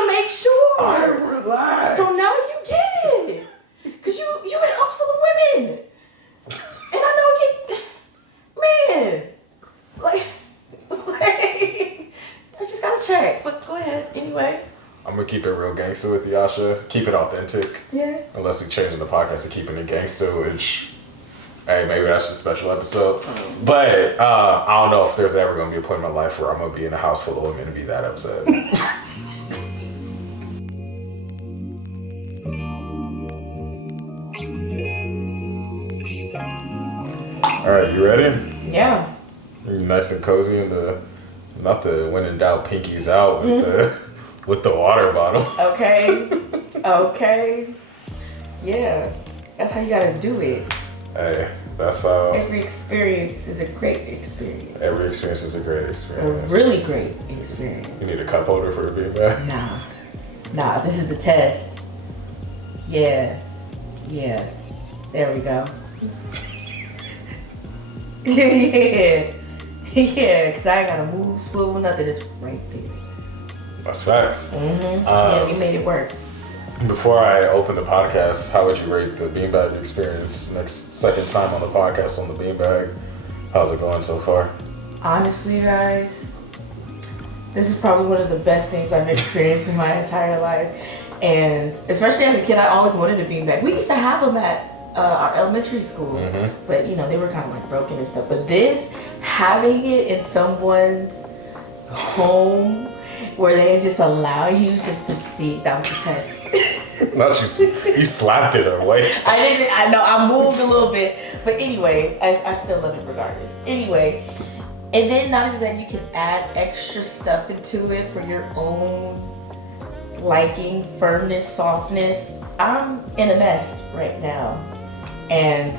to make sure. I'm relaxed. So now you get it. Because you in a house full of women. And I know man. Like, I just got to check. But go ahead. Anyway. I'm going to keep it real gangster with you, Asha. Keep it authentic. Yeah. Unless we change the podcast to keeping it gangster, which, hey, maybe that's just a special episode. But I don't know if there's ever going to be a point in my life where I'm going to be in a house full of women and be that upset. All right, you ready? Yeah. You're nice and cozy in not the when in doubt pinkies out with the water bottle. Okay. Yeah. That's how you gotta do it. Hey, that's how. Every experience is a great experience. Every experience is a great experience. A really great experience. You need a cup holder for a beanbag? Nah, this is the test. Yeah. There we go. Yeah, because I ain't gotta move, spool, nothing. It's right there. That's facts. Yeah, we made it work. Before I open the podcast, how would you rate the beanbag experience? Second time on the podcast on the beanbag. How's it going so far? Honestly, guys, this is probably one of the best things I've experienced in my entire life. And especially as a kid, I always wanted a beanbag. We used to have them at our elementary school, but they were kind of like broken and stuff. But having it in someone's home where they just allow you just to see, that was the test. Not you slapped it away. I know, I moved a little bit. But anyway, I still love it regardless. Anyway, and then not only that, you can add extra stuff into it for your own liking, firmness, softness. I'm in a nest right now. And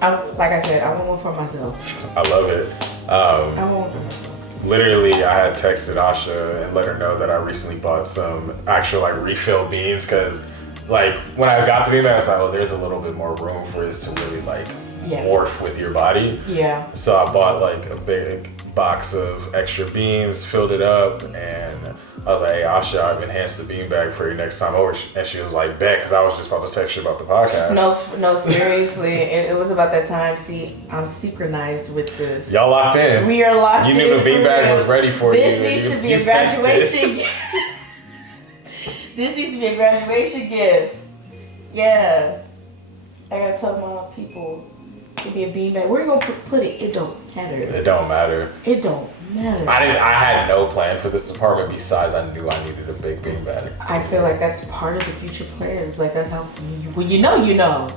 like I said, I want one for myself. I love it. I want one for myself. Literally, I had texted Asha and let her know that I recently bought some actual refill beans because when I got the beanbag, I was like, there's a little bit more room for this to really morph with your body. Yeah. So I bought a big box of extra beans, filled it up, and I was like, hey, Asha, I've enhanced the beanbag for you next time over. And she was like, bet, because I was just about to text you about the podcast. No, seriously. it was about that time. See, I'm synchronized with this. Y'all locked in. We are locked in. You knew the beanbag was ready for you. This needs to be a graduation gift. This needs to be a graduation gift. Yeah. I gotta tell my people, give me a beanbag. Where are you gonna put it? It don't matter. It don't matter. It don't matter. I had no plan for this apartment besides I knew I needed a big beanbag. I feel like that's part of the future plans. That's how when you know, you know.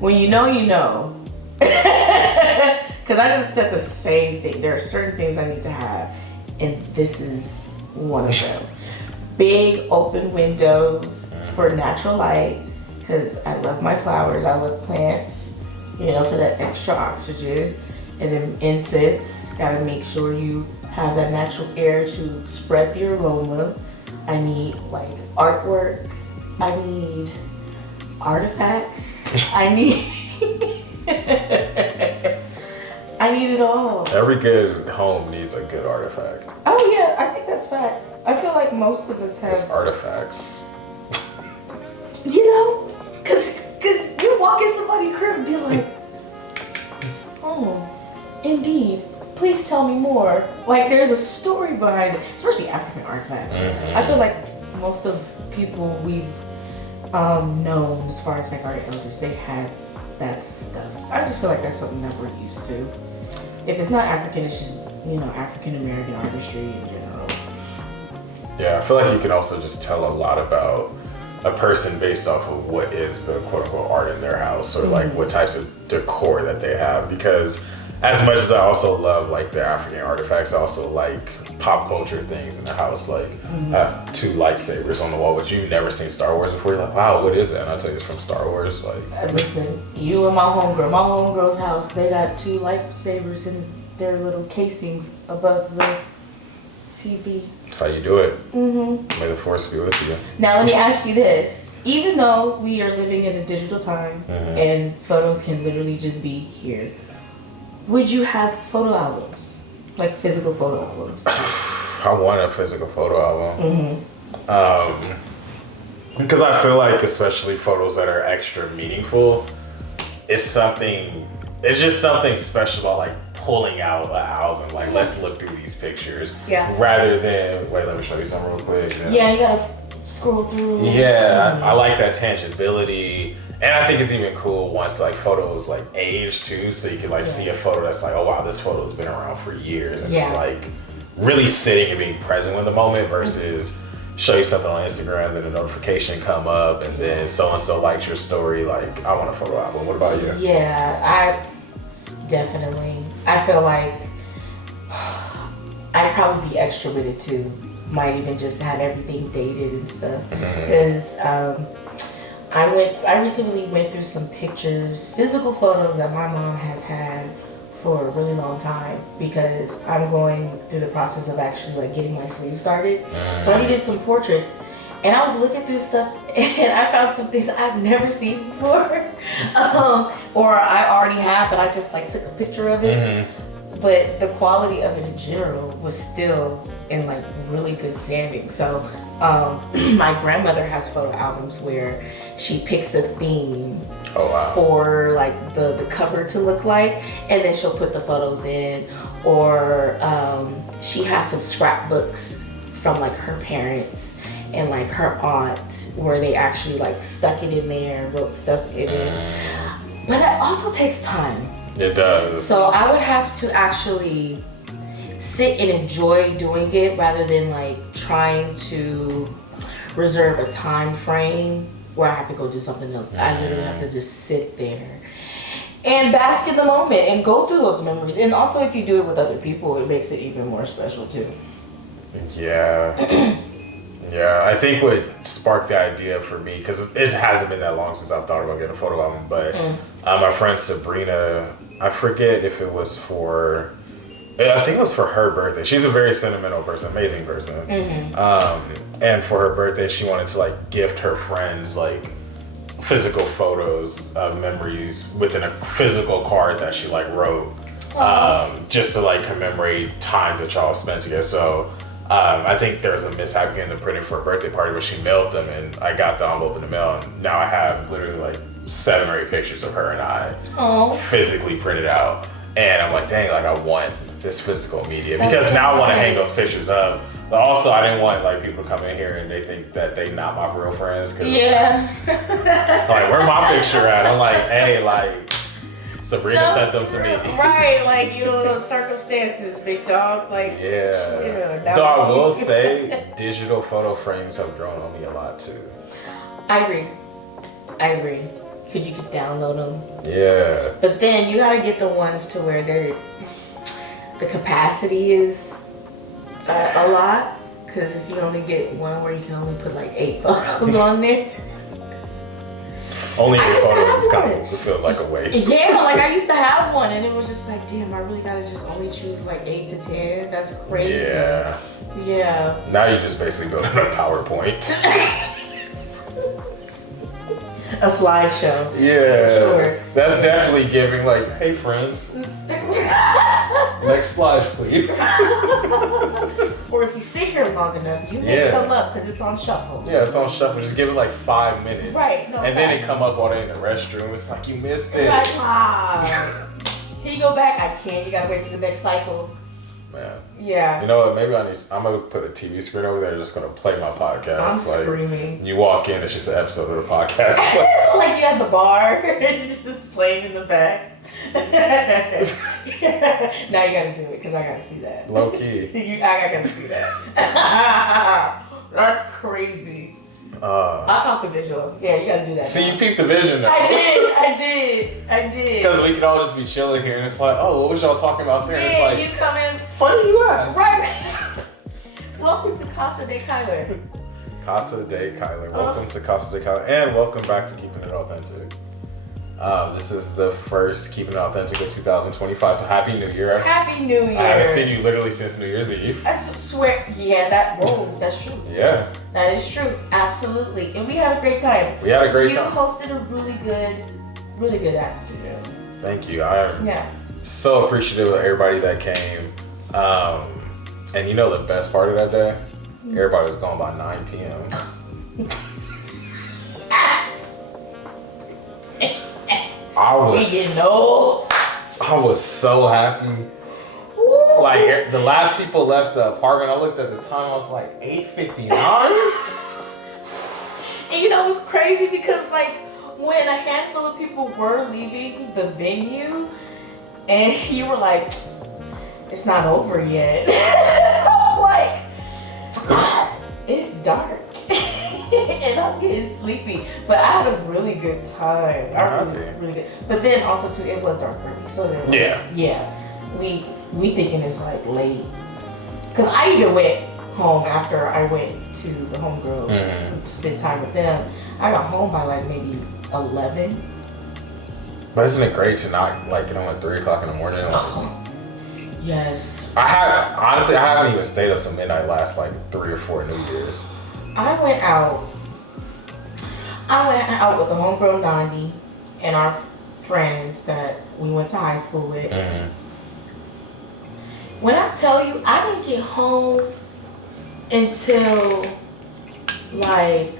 When you know, you know. Because I just said the same thing. There are certain things I need to have, and this is one of them. Big open windows for natural light, because I love my flowers. I love plants, for that extra oxygen. And then incense, gotta make sure you have that natural air to spread the aroma. I need artwork. I need artifacts. I need it all. Every good home needs a good artifact. Oh yeah, I think that's facts. I feel like most of us have. It's artifacts. Cause you walk in somebody's crib and be like, oh. Indeed. Please tell me more. There's a story behind it, especially African artifacts. I feel like most of people we've known, as far as our elders, they had that stuff. I just feel like that's something that we're used to. If it's not African, it's just African American artistry in general. Yeah, I feel like you can also just tell a lot about a person based off of what is the quote unquote art in their house, or what types of decor that they have, because as much as I also love the African artifacts, I also like pop culture things in the house. I have 2 lightsabers on the wall, but you've never seen Star Wars before. You're like, wow, what is that? And I tell you, it's from Star Wars. Listen, you and my homegirl's house, they got 2 lightsabers in their little casings above the TV. That's how you do it. May the force be with you. Now let me ask you this. Even though we are living in a digital time and photos can literally just be here, would you have photo albums? Physical photo albums? I want a physical photo album. Because I feel like, especially photos that are extra meaningful, it's just something special about like pulling out an album. Like, let's look through these pictures. Yeah. Rather than, wait, let me show you something real quick. Yeah, you gotta scroll through. Yeah, I like that tangibility. And I think it's even cool once like photos like age too, so you can like see a photo that's like, oh wow, this photo's been around for years, and it's like really sitting and being present with the moment versus show you something on Instagram, then a notification come up, and then so and so liked your story. Like, I want a photo album. What about you? Yeah, I definitely. I feel like I'd probably be extra with it too. Might even just have everything dated and stuff, because. I recently went through some pictures, physical photos that my mom has had for a really long time, because I'm going through the process of actually like getting my sleeve started. So I did some portraits, and I was looking through stuff, and I found some things I've never seen before, or I already have, but I just like took a picture of it. But the quality of it in general was still in like really good standing. So my grandmother has photo albums where she picks a theme for like the cover to look like, and then she'll put the photos in, or she has some scrapbooks from like her parents and like her aunt where they actually like stuck it in there, wrote stuff in it. But it also takes time. It does. So I would have to actually sit and enjoy doing it rather than like trying to reserve a time frame where I have to go do something else. I literally have to just sit there and bask in the moment and go through those memories. And also, if you do it with other people, it makes it even more special too. Yeah. Yeah, I think what sparked the idea for me, because it hasn't been that long since I've thought about getting a photo album, but my friend Sabrina, I forget if it was for, I think it was for her birthday. She's a very sentimental person, amazing person. And for her birthday, she wanted to like gift her friends like physical photos of memories within a physical card that she like wrote, just to like commemorate times that y'all spent together. So I think there was a mishap getting them printed for a birthday party where she mailed them, and I got the envelope in the mail, and now I have literally like 7 or 8 pictures of her and I physically printed out. And I'm like, dang, like I want this physical media, because now I want to hang those pictures up. But also, I didn't want like people to come in here and they think that they not my real friends. Cause like, where my picture at? I'm like, hey, like Sabrina sent them to me. Right, like, you know, circumstances, big dog. Like, Though I will say, digital photo frames have grown on me a lot too. I agree. Because you can download them. Yeah. But then you gotta get the ones to where the capacity is a lot. Because if you only get one where you can only put like 8 photos on there. Only 8 photos is kind of, it feels like a waste. Yeah, like I used to have one, and it was just like, damn, I really gotta just only choose like 8 to 10. That's crazy. Yeah. Now you're just basically building a PowerPoint. A slideshow. Yeah. Sure. That's definitely giving like, hey friends. Next slide, please. Or if you sit here long enough, you may come up because it's on shuffle. Yeah, it's on shuffle. Just give it like 5 minutes. Right. No, and then it come up while they're in the restroom. It's like, you missed it. Like, can you go back? I can't. You gotta wait for the next cycle. Man. Yeah. You know what? Maybe I'm gonna put a TV screen over there. Just gonna play my podcast. I'm like, screaming. You walk in, it's just an episode of the podcast. Like you at the bar, you're just playing in the back. Now you gotta do it because I gotta see that. Low key. I gotta see that. That's crazy. I caught the visual. Yeah, you gotta do that. See, you peeped the vision though. I did. Because we could all just be chilling here, and it's like, oh, what was y'all talking about there? Yeah, it's like, you come in. Funny you ask. Right. Welcome to Casa de Kyler. Casa de Kyler. Welcome to Casa de Kyler, and welcome back to Keeping It Authentic. This is the first Keeping It Authentic of 2025, so Happy New Year. Happy New Year. I haven't seen you literally since New Year's Eve. I swear, that's true. Yeah. That is true, absolutely. And we had a great time. We had a great time. You hosted a really good afternoon. Thank you. I am so appreciative of everybody that came. And you know the best part of that day? everybody was gone by 9 p.m. I was so happy. Ooh. Like, the last people left the apartment, I looked at the time, I was like, 8:59? And you know, it was crazy because, like, when a handful of people were leaving the venue, and you were like, it's not over yet. I'm like, it's dark. And I'm getting sleepy. But I had a really good time. Really good. But then also, too, it was dark early. So then, we thinking it's like late. Because I even went home after I went to the homegirls and spent time with them. I got home by like maybe 11. But isn't it great to not like get home at 3 o'clock in the morning? Yes. I haven't even stayed up till midnight last like 3 or 4 New Year's. I went out with the homegirl Nandi and our friends that we went to high school with. When I tell you, I didn't get home until like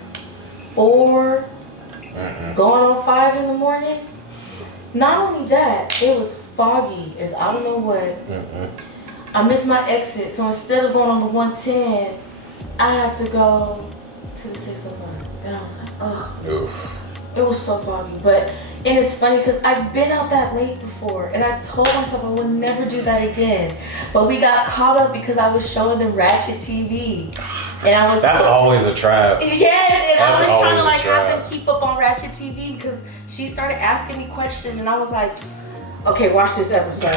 4, going on 5 in the morning. Not only that, it was foggy as I don't know what. I missed my exit, so instead of going on the 110, I had to go to the 605. And I was like, Oof. It was so foggy. And it's funny because I've been out that late before, and I've told myself I would never do that again. But we got caught up because I was showing them Ratchet TV. And I was. That's always a trap. Yes, and I was trying to like have them keep up on Ratchet TV because she started asking me questions, and I was like, okay, watch this episode.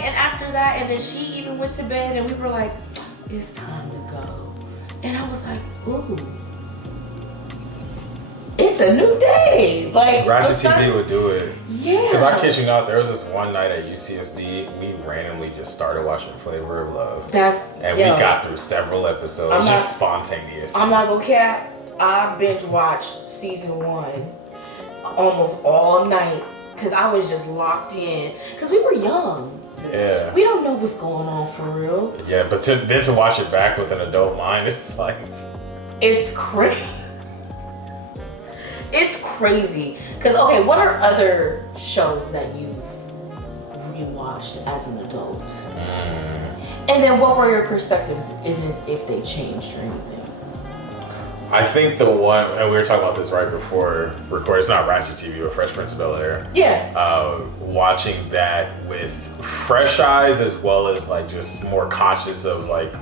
And after that, and then she even went to bed, and we were like, it's time to go. And I was like, ooh, it's a new day. Like Ratchet TV would do it. Yeah. Because I kid you not, there was this one night at UCSD, we randomly just started watching Flavor of Love. We got through several episodes, just spontaneous. I'm not gonna cap. I binge watched season 1 almost all night because I was just locked in. Because we were young. Yeah. We don't know what's going on for real. Yeah, but then to watch it back with an adult mind, it's like... It's crazy. It's crazy. Because, okay, what are other shows that you've rewatched as an adult? And then what were your perspectives if they changed or anything? I think the one, and we were talking about this right before recording, it's not Ratchet TV, but Fresh Prince of Bel-Air. Yeah. Watching that with fresh eyes as well as like just more conscious of like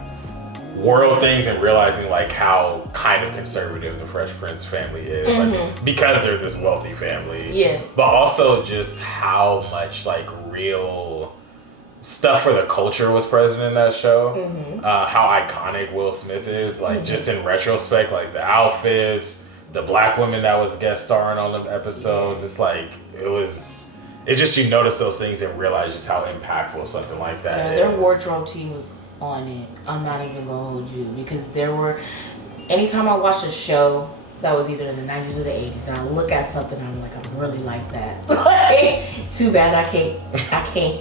world things and realizing like how kind of conservative the Fresh Prince family is, like, because they're this wealthy family. Yeah. But also just how much like real stuff for the culture was present in that show. How iconic Will Smith is, like just in retrospect, like the outfits, the black women that was guest starring on the episodes. It's like it's just you notice those things and realize just how impactful something like that is. Their wardrobe team was on it. I'm not even gonna hold you because anytime I watch a show that was either in the 90s or the 80s, and I look at something, I'm like, I really like that. Like, too bad I can't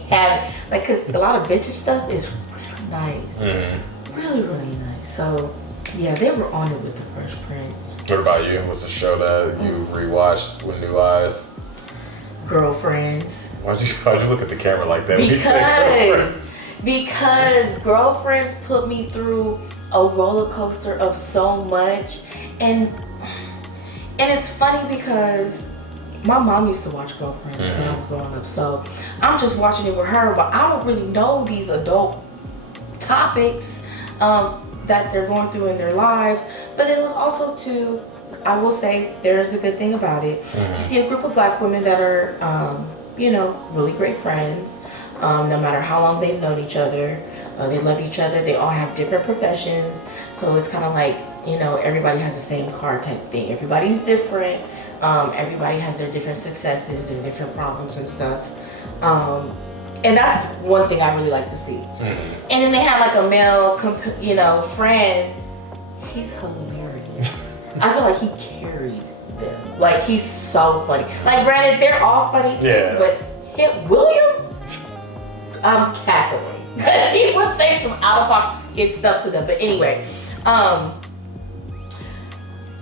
have it. Like, because a lot of vintage stuff is really nice. Really, really nice. So, yeah, they were on it with the Fresh Prince. What about you? What's a show that you rewatched with new eyes? Girlfriends. Why'd you look at the camera like that? Because Girlfriends put me through a roller coaster of so much. And it's funny because my mom used to watch Girlfriends when I was growing up. So I'm just watching it with her, but I don't really know these adult topics that they're going through in their lives. But it was also too, I will say there's a good thing about it. You see a group of black women that are, really great friends. No matter how long they've known each other, they love each other. They all have different professions. So it's kind of like, everybody has the same car type thing. Everybody's different. Everybody has their different successes and different problems and stuff. And that's one thing I really like to see. And then they have like a male, friend. He's hilarious. I feel like he carried them. Like, he's so funny. Like, granted, they're all funny too, but William, I'm cackling. He would say some out-of-pocket stuff to them. But anyway,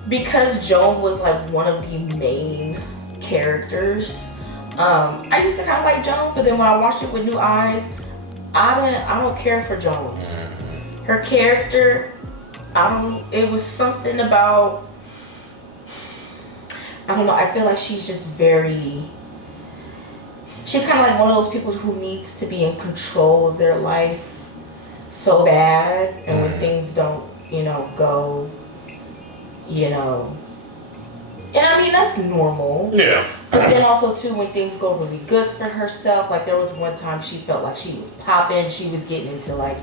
because Joan was like one of the main characters, I used to kind of like Joan, but then when I watched it with new eyes, I don't care for Joan. Her character, it was something about, I don't know, I feel like she's just she's kind of like one of those people who needs to be in control of their life so bad, and when things don't, go, and I mean, that's normal. Yeah. But then also too, when things go really good for herself, like there was one time she felt like she was popping, she was getting into like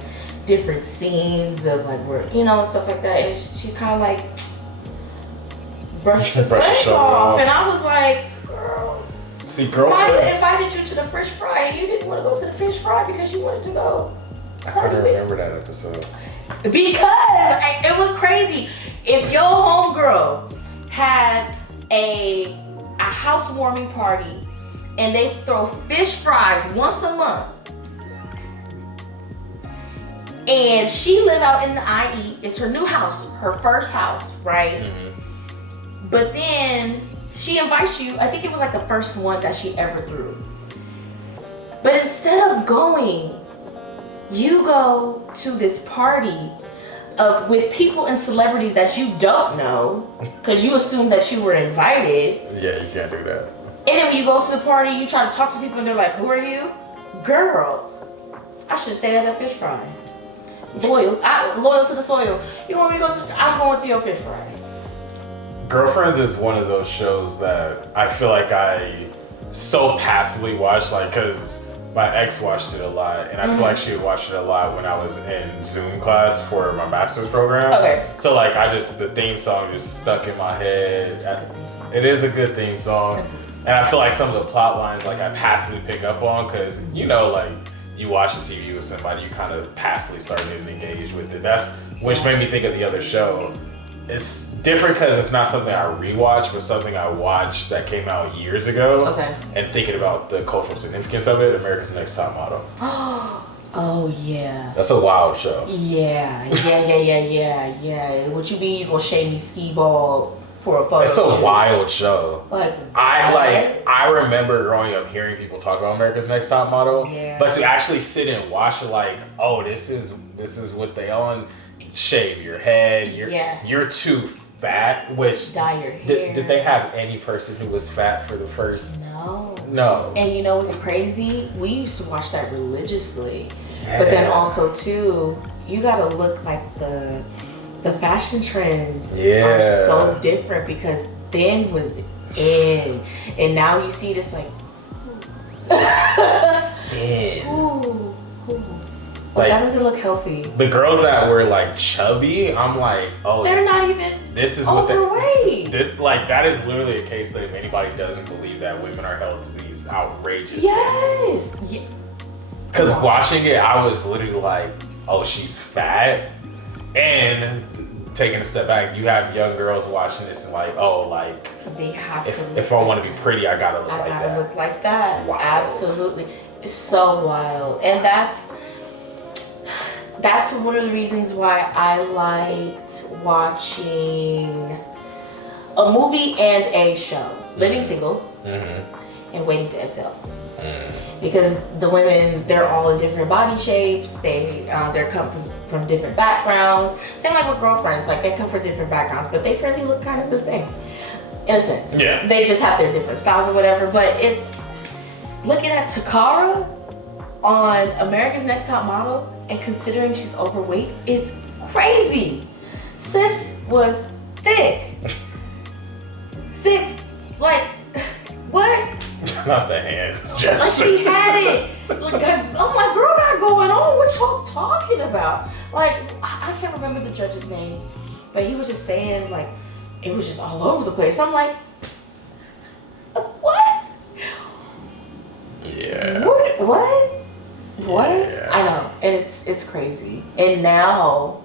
different scenes of like where, stuff like that, and she kind of like brushed the friends off, and I was like, girl, see, girlfriends, I invited you to the fish fry, and you didn't want to go to the fish fry because you wanted to go. I couldn't remember that episode. Because it was crazy. If your homegirl had a housewarming party and they throw fish fries once a month, and she live out in the IE, it's her new house, her first house, right? But then she invites you, I think it was like the first one that she ever threw. But instead of going, you go to this party with people and celebrities that you don't know, because you assume that you were invited. Yeah, you can't do that. And then when you go to the party, you try to talk to people and they're like, who are you? Girl, I should have stayed at that fish fry. Loyal to the soil. You want me to go I'm going to your fish fry. Girlfriends is one of those shows that I feel like I so passively watch, like, because my ex watched it a lot, and I feel like she would watch it a lot when I was in Zoom class for my master's program. Okay. So like, the theme song just stuck in my head. It is a good theme song. And I feel like some of the plot lines, like, I passively pick up on, because, like, you watching TV with somebody, you kind of passively start getting engaged with it. Which made me think of the other show. It's different because it's not something I rewatch, but something I watched that came out years ago. Okay. And thinking about the cultural significance of it, America's Next Top Model. Oh, yeah. That's a wild show. Yeah. What you mean you gonna shame me skee ball for a photo? It's a wild show. Like, I remember growing up hearing people talk about America's Next Top Model, but to actually sit and watch it, like, oh, this is what they own. Shave your head. You're too fat. Which dye your hair. Did they have any person who was fat for the first? No. And you know what's crazy? We used to watch that religiously, but then also too, you gotta look like the fashion trends are so different, because then was in, and now you see this like, ooh. Like, that doesn't look healthy. The girls that were like chubby, I'm like, oh, they're not even this is overweight. Like, that is literally a case that if anybody doesn't believe that women are held to these outrageous standards. Because watching it, I was literally like, oh, she's fat. And taking a step back, you have young girls watching this and like, oh, like, they have if I want to be pretty, I gotta look like that. Wow. Absolutely. It's so wild. And that's one of the reasons why I liked watching a movie and a show. Living Single and Waiting to Exhale. Because the women, they're all in different body shapes. They're come from different backgrounds. Same like with Girlfriends, like they come from different backgrounds, but they fairly look kind of the same, in a sense. Yeah. They just have their different styles or whatever. But it's looking at Takara on America's Next Top Model and considering she's overweight is crazy. Sis was thick. Like, what? Not the hands. Like, she had it. Like, I'm like, girl, not going on. What y'all talking about? Like, I can't remember the judge's name, but he was just saying, like, it was just all over the place. I'm like, what? Yeah. What? Yeah. I know, and it's crazy. And now,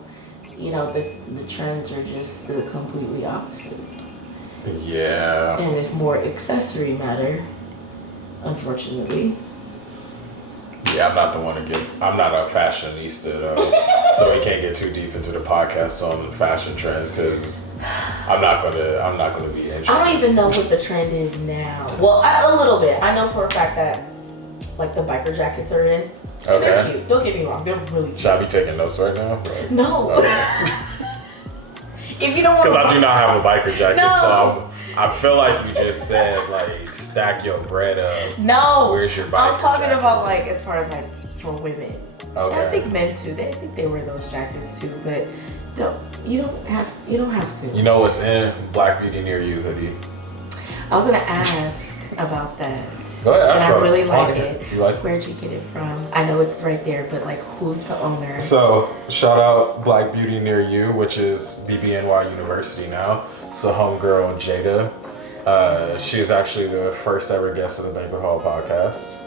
the trends are just the completely opposite. Yeah. And it's more accessory matter, unfortunately. Yeah, I'm not the one to get. I'm not a fashionista though, so we can't get too deep into the podcast on fashion trends because I'm not gonna be interested. I don't even know what the trend is now. Well, a little bit. I know for a fact that like the biker jackets are in. Okay. They're cute. Don't get me wrong. They're really cute. Should I be taking notes right now? No. Okay. If you don't want. Because I do not have a biker jacket, so I feel like you just said like stack your bread up. No. Where's your biker I'm talking jacket? about like as far as like for women. Okay. And I think men too. I think they wear those jackets too, but you don't have to. You know what's in Black Beauty Near You hoodie? I was gonna ask about that. Go ahead, and I really like it. You like it? Where'd you get it from? I know it's right there, but like who's the owner? So shout out Black Beauty Near You, which is BBNY University now. So homegirl Jada. She is actually the first ever guest of the Banquet Hall podcast.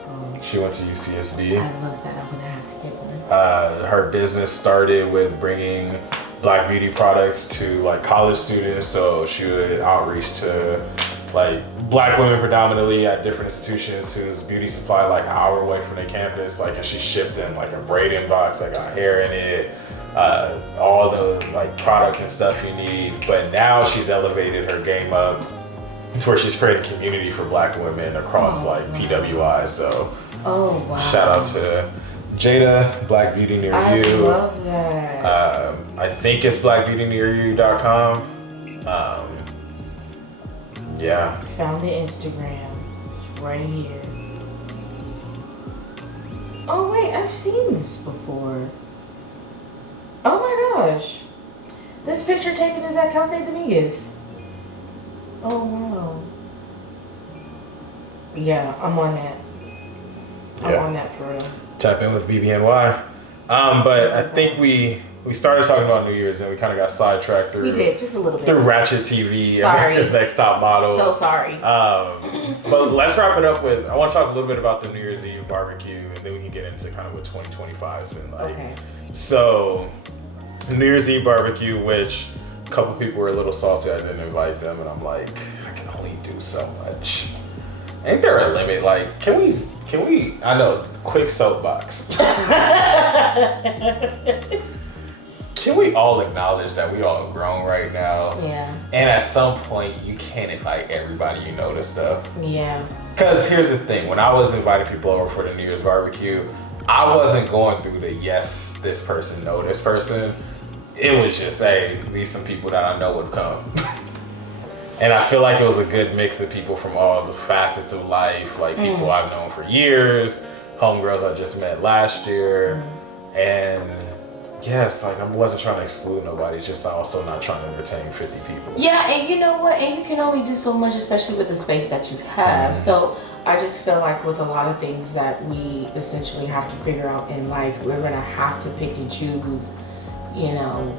She went to UCSD. I love that. I'm gonna have to get one. Her business started with bringing Black beauty products to like college students. So she would outreach to like Black women predominantly at different institutions whose beauty supply like an hour away from their campus. Like, and she shipped them like a braiding box that got hair in it, all the like product and stuff you need. But now she's elevated her game up to where she's creating community for Black women across like PWI. So shout out to Jada, Black Beauty Near You. I love that. I think it's blackbeautynearyou.com. Yeah. Found the Instagram. It's right here. Oh wait, I've seen this before. Oh my gosh. This picture taken is at Cal State Dominguez. Oh wow. Yeah, I'm on that. I'm on that for real. Tap in with BBNY. But I think we started talking about New Year's and we kind of got sidetracked through. We did, just a little bit. Through Ratchet TV, Sorry. America's Next Top Model. So sorry. But let's wrap it up with, I want to talk a little bit about the New Year's Eve barbecue and then we can get into kind of what 2025 has been like. Okay. So, New Year's Eve barbecue, which a couple people were a little salty I didn't invite them, and I'm like, I can only do so much. Ain't there a limit? Like, can we, I know, quick soapbox. Can we all acknowledge that we all grown right now? Yeah. And at some point, you can't invite everybody you know to stuff. Yeah. Because here's the thing, when I was inviting people over for the New Year's barbecue, I wasn't going through the yes, this person, no, this person. It was just, hey, these some people that I know would come. And I feel like it was a good mix of people from all the facets of life, like people I've known for years, homegirls I just met last year. And yes, like I wasn't trying to exclude nobody, just also not trying to entertain 50 people. Yeah, and you know what? And you can only do so much, especially with the space that you have. So I just feel like with a lot of things that we essentially have to figure out in life, we're gonna have to pick and choose, you know,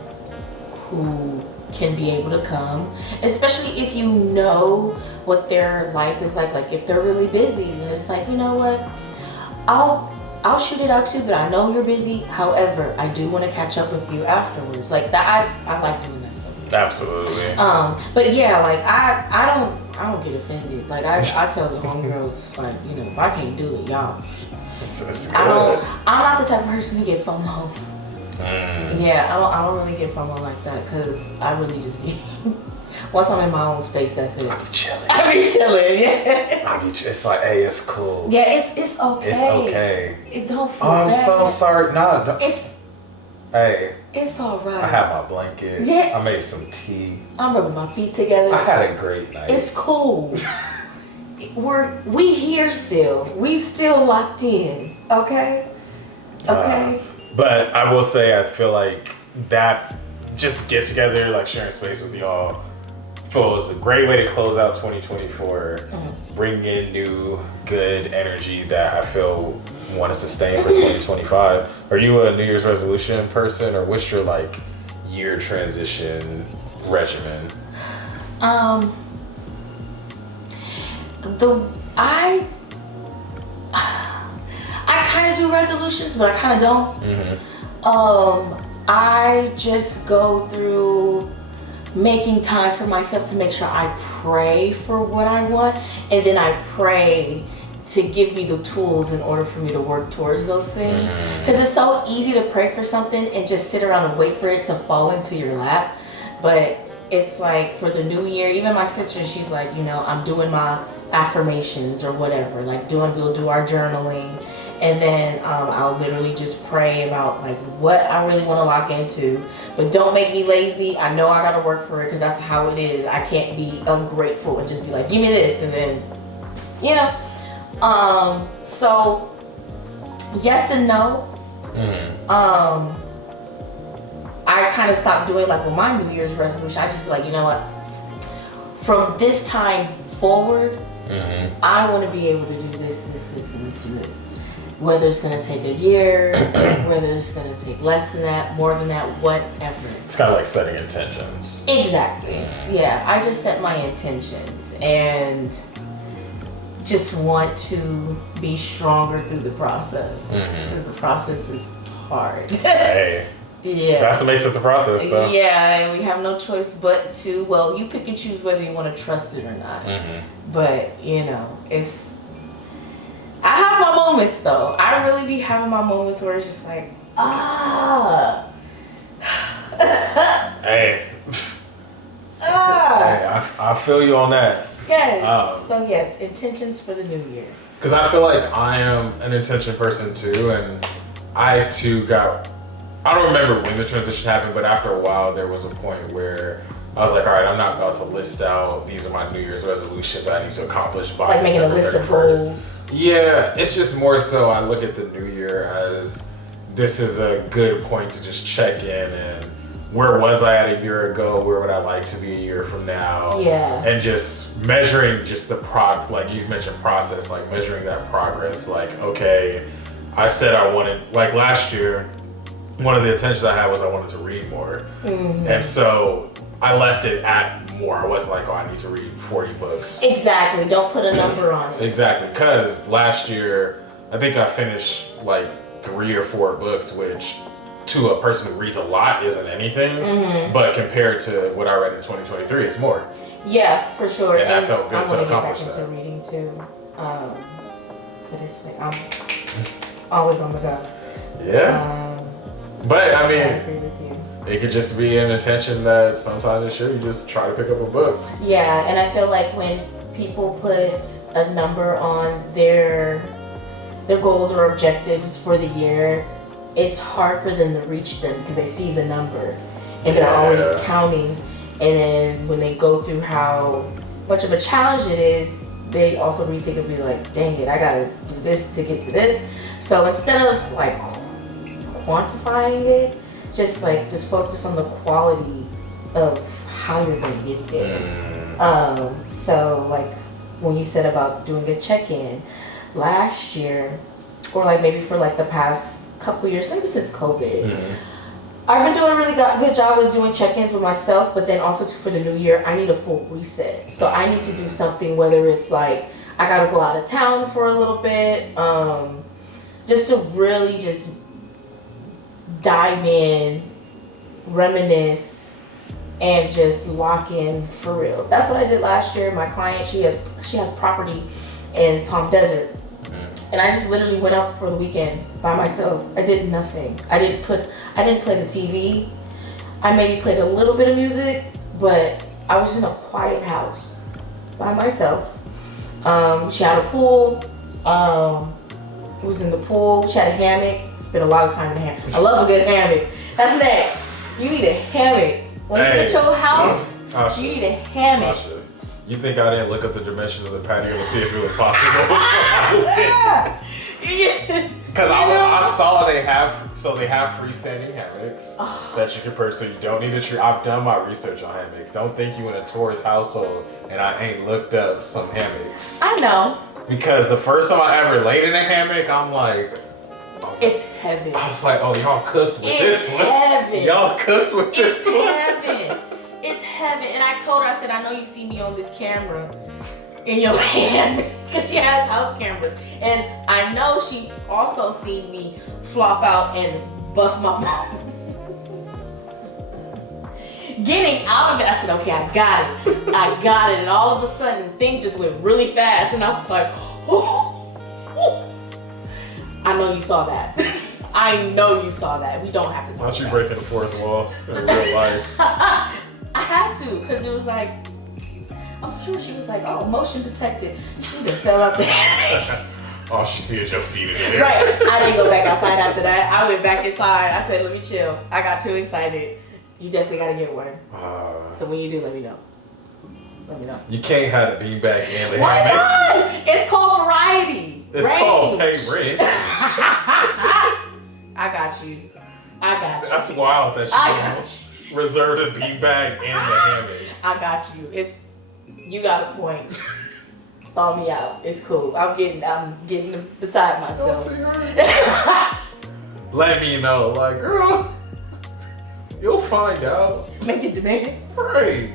who can be able to come, especially if you know what their life is like. Like if they're really busy, and it's like, you know what, I'll shoot it out too, but I know you're busy. However, I do want to catch up with you afterwards. Like that, I like doing that stuff. Absolutely. But yeah, like I don't get offended. Like I tell the homegirls, like, you know, if I can't do it, y'all. It's good. I'm not the type of person to get FOMO. Yeah, I don't really get FOMO like that because I really just be. Once I'm in my own space, that's it. I be chilling. Yeah. It's like, hey, it's cool. Yeah, it's okay. It's okay. It don't feel I'm bad. so sorry. Nah, don't. Hey. It's alright. I had my blanket. Yeah. I made some tea. I'm rubbing my feet together. I had a great night. It's cool. we here still. We still locked in. Okay? Okay? But I will say, I feel like that just get together, like sharing space with y'all, feels a great way to close out 2024, bring in new, good energy that I feel want to sustain for 2025. Are you a New Year's resolution person, or what's your like year transition regimen? I kind of do resolutions, but I kind of don't. I just go through making time for myself to make sure I pray for what I want, and then I pray to give me the tools in order for me to work towards those things. Because it's so easy to pray for something and just sit around and wait for it to fall into your lap. But it's like for the new year, even my sister, she's like, you know, I'm doing my affirmations or whatever. Like we'll do our journaling. And then I'll literally just pray about like what I really want to lock into. But don't make me lazy. I know I got to work for it because that's how it is. I can't be ungrateful and just be like, give me this. And then, you know. So yes and no. I kind of stopped doing like with my New Year's resolution. I just be like, you know what? From this time forward, I want to be able to do this, and this, and this. Whether it's going to take a year, whether it's going to take less than that, more than that, whatever. It's kind of like setting intentions. Exactly. Yeah, I just set my intentions and just want to be stronger through the process. Because the process is hard. Hey. Yeah. That's what makes it the process, though. Yeah, we have no choice but to, well, you pick and choose whether you want to trust it or not. But, you know, I have my moments, though. I really be having my moments where it's just like, Hey. Hey, I feel you on that. Yes. So, yes, intentions for the new year. Because I feel like I am an intention person, too. And I, too, I don't remember when the transition happened, but after a while, there was a point where I was like, all right, I'm not about to list out, these are my New Year's resolutions I need to accomplish by like making a list of goals. Yeah, it's just more so I look at the new year as this is a good point to just check in and where was I at a year ago? Where would I like to be a year from now? Yeah. And just measuring just the like you mentioned process, like measuring that progress. Like, okay, I said I wanted, like last year, one of the intentions I had was I wanted to read more. And so I left it at more. I wasn't like, oh, I need to read 40 books. Exactly. Don't put a number on it. Exactly. Because last year, I think I finished like 3 or 4 books, which to a person who reads a lot isn't anything. But compared to what I read in 2023, it's more. Yeah, for sure. And that felt good to accomplish that. I want to get back into reading too. But it's like I'm always on the go. Yeah. But I mean, I agree with you. It could just be an intention that sometime this year you just try to pick up a book. Yeah, and I feel like when people put a number on their goals or objectives for the year, it's hard for them to reach them because they see the number and they're already counting. And then when they go through how much of a challenge it is, they also rethink and be like, dang it, I gotta do this to get to this. So instead of like quantifying it, just focus on the quality of how you're gonna get there. So like when you said about doing a check-in last year, or like maybe for like the past couple years, maybe since COVID, I've been doing a really good job with doing check-ins with myself, but then also for the new year, I need a full reset. So I need to do something, whether it's like I gotta go out of town for a little bit, just to really just dive in, reminisce, and just lock in for real. That's what I did last year. My client, she has property in Palm Desert, and I just literally went out for the weekend by myself. I did nothing. I didn't play the TV. I maybe played a little bit of music, but I was in a quiet house by myself. She had a pool. It was in the pool. She had a hammock. Spent a lot of time in the hammock. I love a good hammock. That's next. You need a hammock. When you get your house, Asha, you need a hammock. Asha, you think I didn't look up the dimensions of the patio to see if it was possible? Because I saw they have freestanding hammocks that you can purchase. So you don't need a tree. I've done my research on hammocks. Don't think you in a tourist household and I ain't looked up some hammocks. I know. Because the first time I ever laid in a hammock, I'm like, it's heavy. I was like, oh, y'all cooked with this one. Heavy. Y'all cooked with this one. It's heaven. It's heaven. And I told her, I said, I know you see me on this camera in your hand because she has house cameras. And I know she also seen me flop out and bust my mom. Getting out of it, I said, okay, I got it. And all of a sudden, things just went really fast. And I was like, oh. I know you saw that. I know you saw that. We don't have to talk Not you about breaking the fourth wall in real life. I had to, because it was like, I'm sure she was like, oh, motion detected. She done fell out there. All she see is your feet in the air. Right. I didn't go back outside after that. I went back inside. I said, let me chill. I got too excited. You definitely got to get one. So when you do, let me know. Let me know. You can't have the beanbag and the Why hammock. not? It's called variety. It's called pay rent. I got you. That's wild that she reserved a beanbag and the hammock. I got you. You got a point. Saw me out. It's cool. I'm getting beside myself. Let me know, like, girl, you'll find out. Making demands. Right.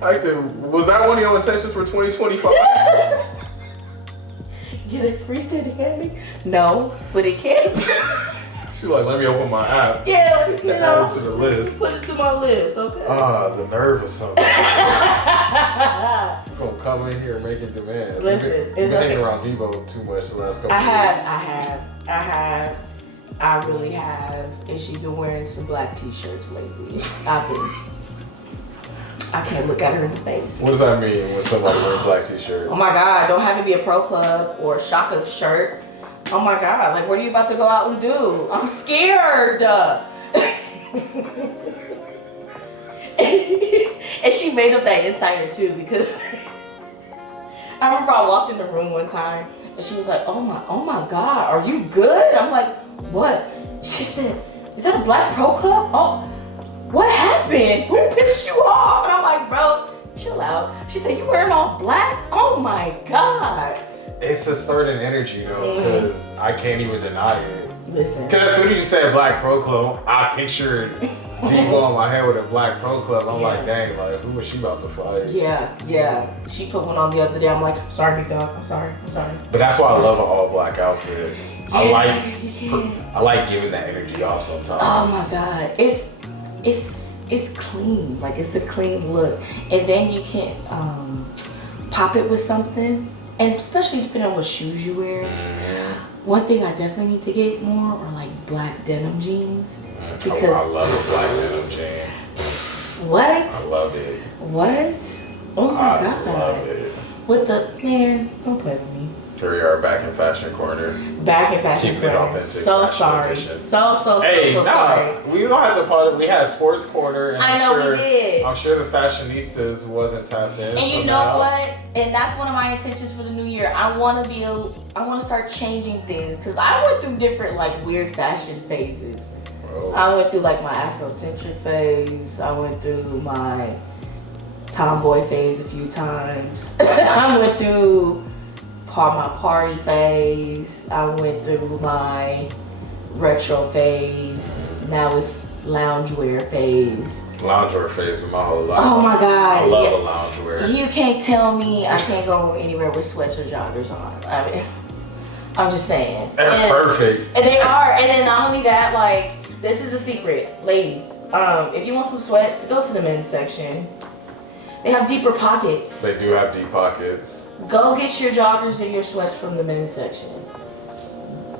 Was that one of your intentions for 2025? Get a freestanding hammock? No, but it can. She like, let me open my app. Yeah, add it to the list. Put it to my list, okay? The nerve of something. Gonna come in here making demands. Listen, you've been hanging around Debo too much the last couple of weeks. I really have. And she's been wearing some black t-shirts lately. I can't look at her in the face. What does that mean when somebody wears black t-shirts? Oh my God, don't have it be a pro club or a Shaka shirt. Oh my God, like what are you about to go out and do? I'm scared. And she made up that insider too, because I remember I walked in the room one time and she was like, oh my God, are you good? I'm like, what? She said, is that a black pro club? Oh, what happened? Who pissed you off? And I'm like, bro, chill out. She said, you wearing all black? Oh my God. It's a certain energy though, because I can't even deny it. Listen. Because as soon as you said black pro club, I pictured Debo in my head with a black pro club. I'm like, dang, like who was she about to fight? Yeah. She put one on the other day. I'm like, sorry, big dog. I'm sorry. But that's why I love an all black outfit. I like giving that energy off sometimes. Oh my God, it's clean. Like it's a clean look, and then you can pop it with something. And especially depending on what shoes you wear. One thing I definitely need to get more are like black denim jeans. Because I love a black denim jean. What? I love it. What? Oh my God. I love it. Man, don't play with me. Here we are back in Fashion Corner. Back in Fashion Keeping Corner. it authentic. So sorry. So sorry. We don't have to apologize. We had Sports Corner. And I know we did. I'm sure the fashionistas wasn't tapped in. And you know what? And that's one of my intentions for the new year. I want to start changing things. Because I went through different like weird fashion phases. Oh. I went through like my Afrocentric phase. I went through my tomboy phase a few times. I went through my party phase. I went through my retro phase. Now it's loungewear phase. Loungewear phase for my whole life. Oh my God. I love a loungewear. You can't tell me I can't go anywhere with sweats or joggers on. I mean, I'm just saying. They're perfect. And they are. And then not only that, like, this is a secret, ladies. If you want some sweats, go to the men's section. They have deeper pockets. They do have deep pockets. Go get your joggers and your sweats from the men's section.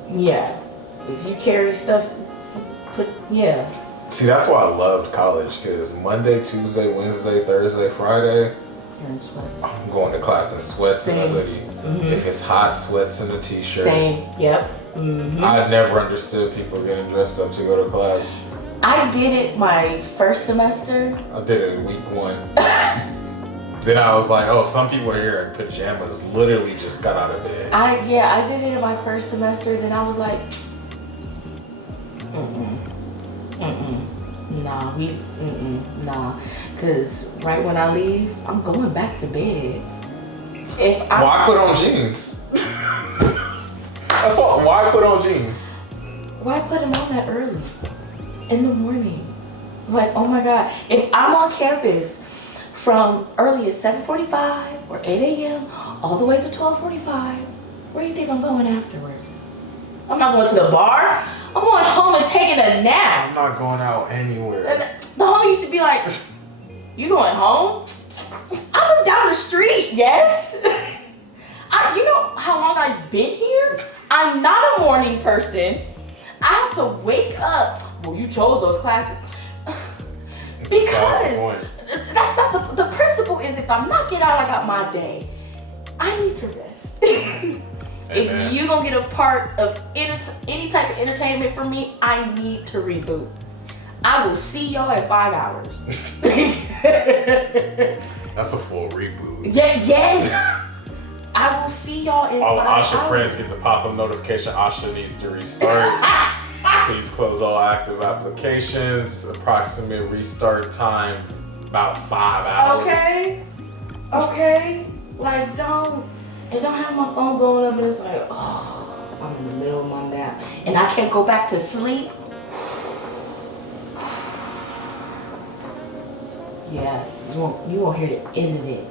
Yeah. If you carry stuff, See, that's why I loved college, because Monday, Tuesday, Wednesday, Thursday, Friday, and sweats. I'm going to class in sweats and a hoodie. If it's hot, sweats and a t-shirt. Same, yep. I've never understood people getting dressed up to go to class. I did it my first semester. I did it in week 1. Then I was like, oh, some people are here in pajamas, literally just got out of bed. I did it in my first semester. Then I was like, nah. Cause right when I leave, I'm going back to bed. Why put on jeans? That's all. Why put on jeans? Why put them on that early? In the morning. Like, oh my God. If I'm on campus from early as 7:45 or 8 a.m. all the way to 12:45, where do you think I'm going afterwards? I'm not going to the bar. I'm going home and taking a nap. I'm not going out anywhere. And the homie used to be like, you going home? I live down the street, yes. You know how long I've been here? I'm not a morning person. I have to wake up. Well, you chose those classes. Because that's not the principle is if I'm not get out, I got my day. I need to rest. If you gonna get a part of any type of entertainment from me, I need to reboot. I will see y'all in 5 hours. That's a full reboot. Yeah, yes. I will see y'all in 5 hours. All Asha friends get the pop-up notification. Asha needs to restart. Please close all active applications. Approximate restart time about 5 hours. Okay. Like don't have my phone blowing up and it's like, oh, I'm in the middle of my nap and I can't go back to sleep. Yeah, you won't hear the end of it.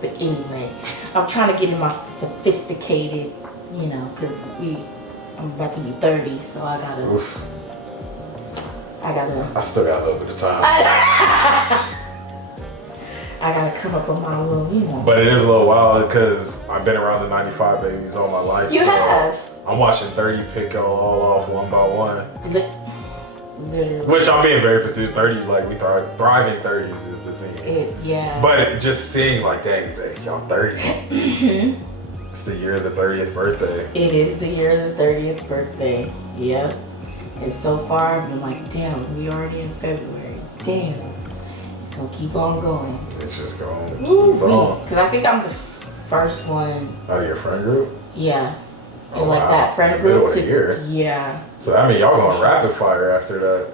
But anyway, I'm trying to get in my sophisticated, because I'm about to be 30, so I gotta. I still got a little bit of time. I gotta come up with my little, But it is a little wild because I've been around the 95 babies all my life. You have. I'm watching 30 pick y'all all off one by one. Literally. Which I'm being very facetious. 30, like we thriving 30s is the thing. Yeah. But just seeing like, dang, y'all 30. It's the year of the 30th birthday. It is the year of the 30th birthday. Yep. And so far I've been like, damn, we already in February. Damn. It's gonna keep on going. It's just going to keep on. Because I think I'm the first one. Out of your friend group? Yeah. And like that friend group. Yeah. So that means y'all going rapid fire after that.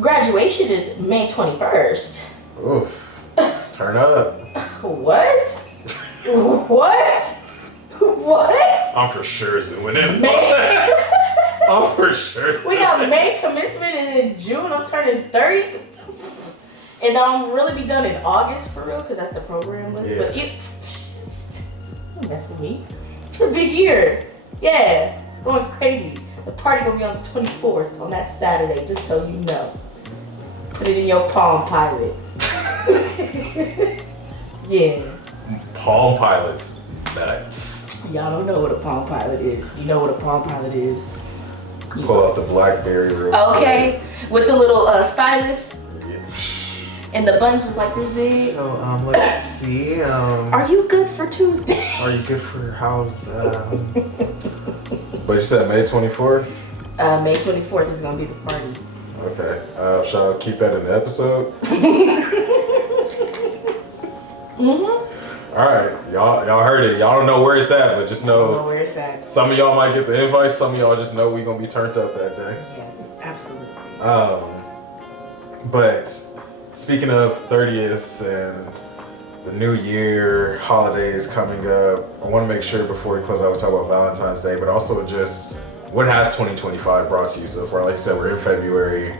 Graduation is May 21st. Oof. Turn up. What? I'm for sure zooming in. May. I'm for sure. We got May commencement and in June I'm turning 30. And I'm really be done in August for real because that's the program list. Yeah. But don't mess with me. It's a big year. Yeah. Going crazy. The party gonna be on the 24th on that Saturday, just so you know. Put it in your Palm Pilot. Yeah. Palm Pilot's nuts. Y'all don't know what a Palm Pilot is. You know what a Palm Pilot is. Pull out the BlackBerry real quick. With the little stylus. Yeah. And the buttons was like this big. So let's see. Are you good for Tuesday? Are you good for how's But you said May 24th? May 24th is gonna be the party. Okay. Shall I keep that in the episode? All right, y'all heard it. Y'all don't know where it's at, but just know where it's at. Some of y'all might get the invite. Some of y'all just know we gonna be turned up that day. Yes, absolutely. But speaking of 30th and the new year, holidays coming up, I want to make sure before we close out we talk about Valentine's Day, but also just what has 2025 brought to you so far? Like I said, we're in February.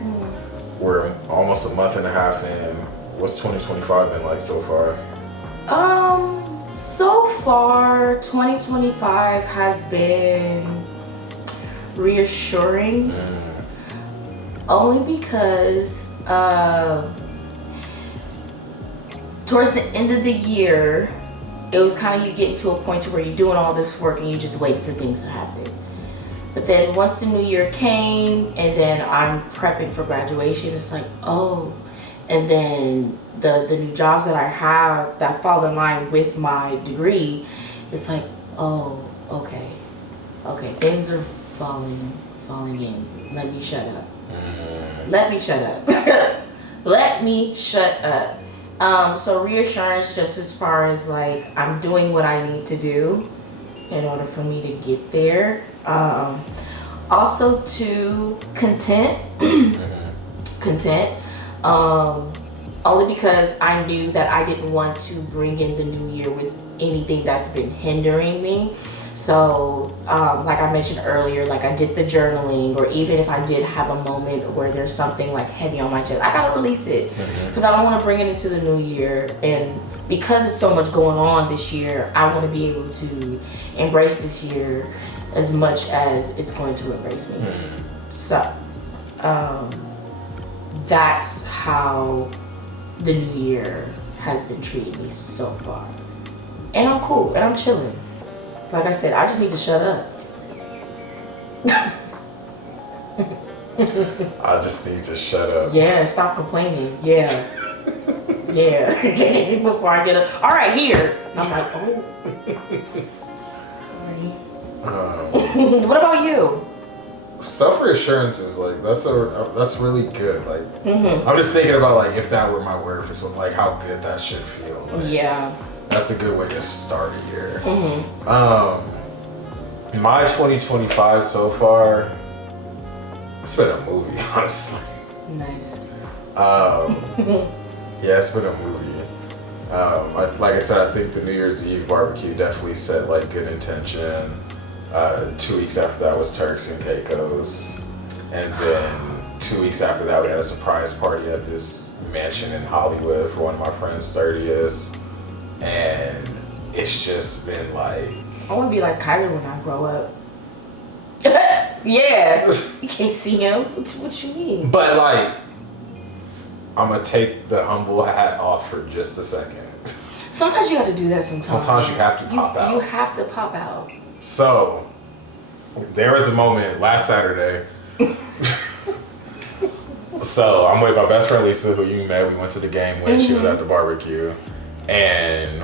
We're almost a month and a half in. What's 2025 been like so far? So far, 2025 has been reassuring. Only because towards the end of the year, it was kind of you getting to a point to where you're doing all this work and you're just waiting for things to happen. But then once the new year came and then I'm prepping for graduation, it's like, oh, and then the new jobs that I have that fall in line with my degree, it's like, oh, okay, things are falling in. Let me shut up. Let me shut up. So reassurance just as far as like I'm doing what I need to do in order for me to get there. Also to content. Only because I knew that I didn't want to bring in the new year with anything that's been hindering me. So, like I mentioned earlier, like I did the journaling, or even if I did have a moment where there's something like heavy on my chest, I gotta release it because I don't want to bring it into the new year. And because it's so much going on this year, I want to be able to embrace this year as much as it's going to embrace me. So, that's how the new year has been treating me so far. And I'm cool and I'm chilling. Like I said, I just need to shut up. I just need to shut up. Yeah, stop complaining. Yeah. Yeah. Before I get up. All right, here. And I'm like, oh. Sorry. What about you? Self-reassurance is like, that's really good. Like, I'm just thinking about like if that were my word for something, like how good that should feel. Like, yeah. That's a good way to start a year. My 2025 so far, it's been a movie, honestly. Nice. Yeah, it's been a movie. Like I said, I think the New Year's Eve barbecue definitely set like good intention. 2 weeks after that was Turks and Caicos. And then 2 weeks after that, we had a surprise party at this mansion in Hollywood for one of my friends' 30th. And it's just been like... I want to be like Kyler when I grow up. Yeah. You can't see him. What you mean? But like, I'm going to take the humble hat off for just a second. Sometimes you got to do that sometimes. Sometimes you have to pop out. You have to pop out. So, there was a moment last Saturday. So, I'm with my best friend Lisa, who you met. We went to the game when she was at the barbecue. And,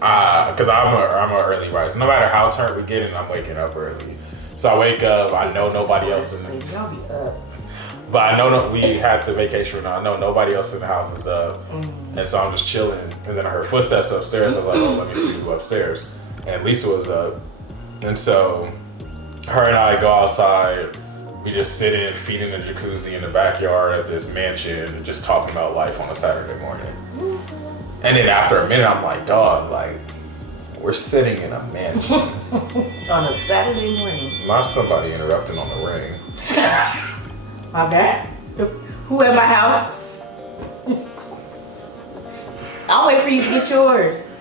because I'm an early riser. No matter how turnt we get in, I'm waking up early. So, I wake up, I know nobody else in the... Y'all be up. But I know we had the vacation now. I know nobody else in the house is up. And so I'm just chilling. And then I heard footsteps upstairs. I was like, oh, let me see who upstairs. And Lisa was up. And so her and I go outside. We just sit in, feet in the jacuzzi in the backyard of this mansion and just talking about life on a Saturday morning. And then after a minute, I'm like, dog, like, we're sitting in a mansion. On a Saturday morning. Not somebody interrupting on the ring. My bad. Who at my house? I'll wait for you to get yours.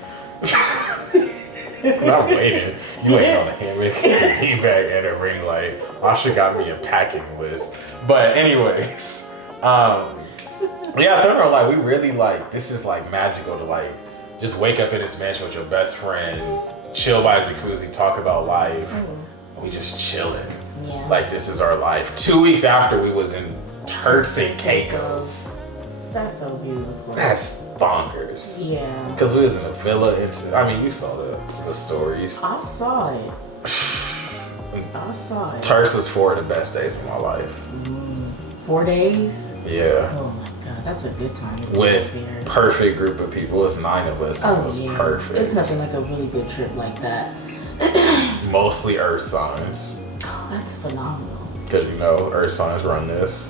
I'm not waiting. You ain't on a hammock, a beanbag, and a ring light. Asha got me a packing list. But anyways, yeah, I told her like we really like this is like magical to like just wake up in this mansion with your best friend, chill by the jacuzzi, talk about life. We just chilling. Yeah. Like this is our life. 2 weeks after we was in Turks and Caicos. That's so beautiful. That's bonkers. Yeah. Because we was in a villa. You saw the stories. I saw it. I saw it. Turks was 4 of the best days of my life. 4 days? Yeah. Oh my God, that's a good time. With perfect group of people. It was 9 of us. Oh, it was yeah. perfect. There's nothing like a really good trip like that. Mostly earth signs. Oh, that's phenomenal. Because you know, earth signs run this.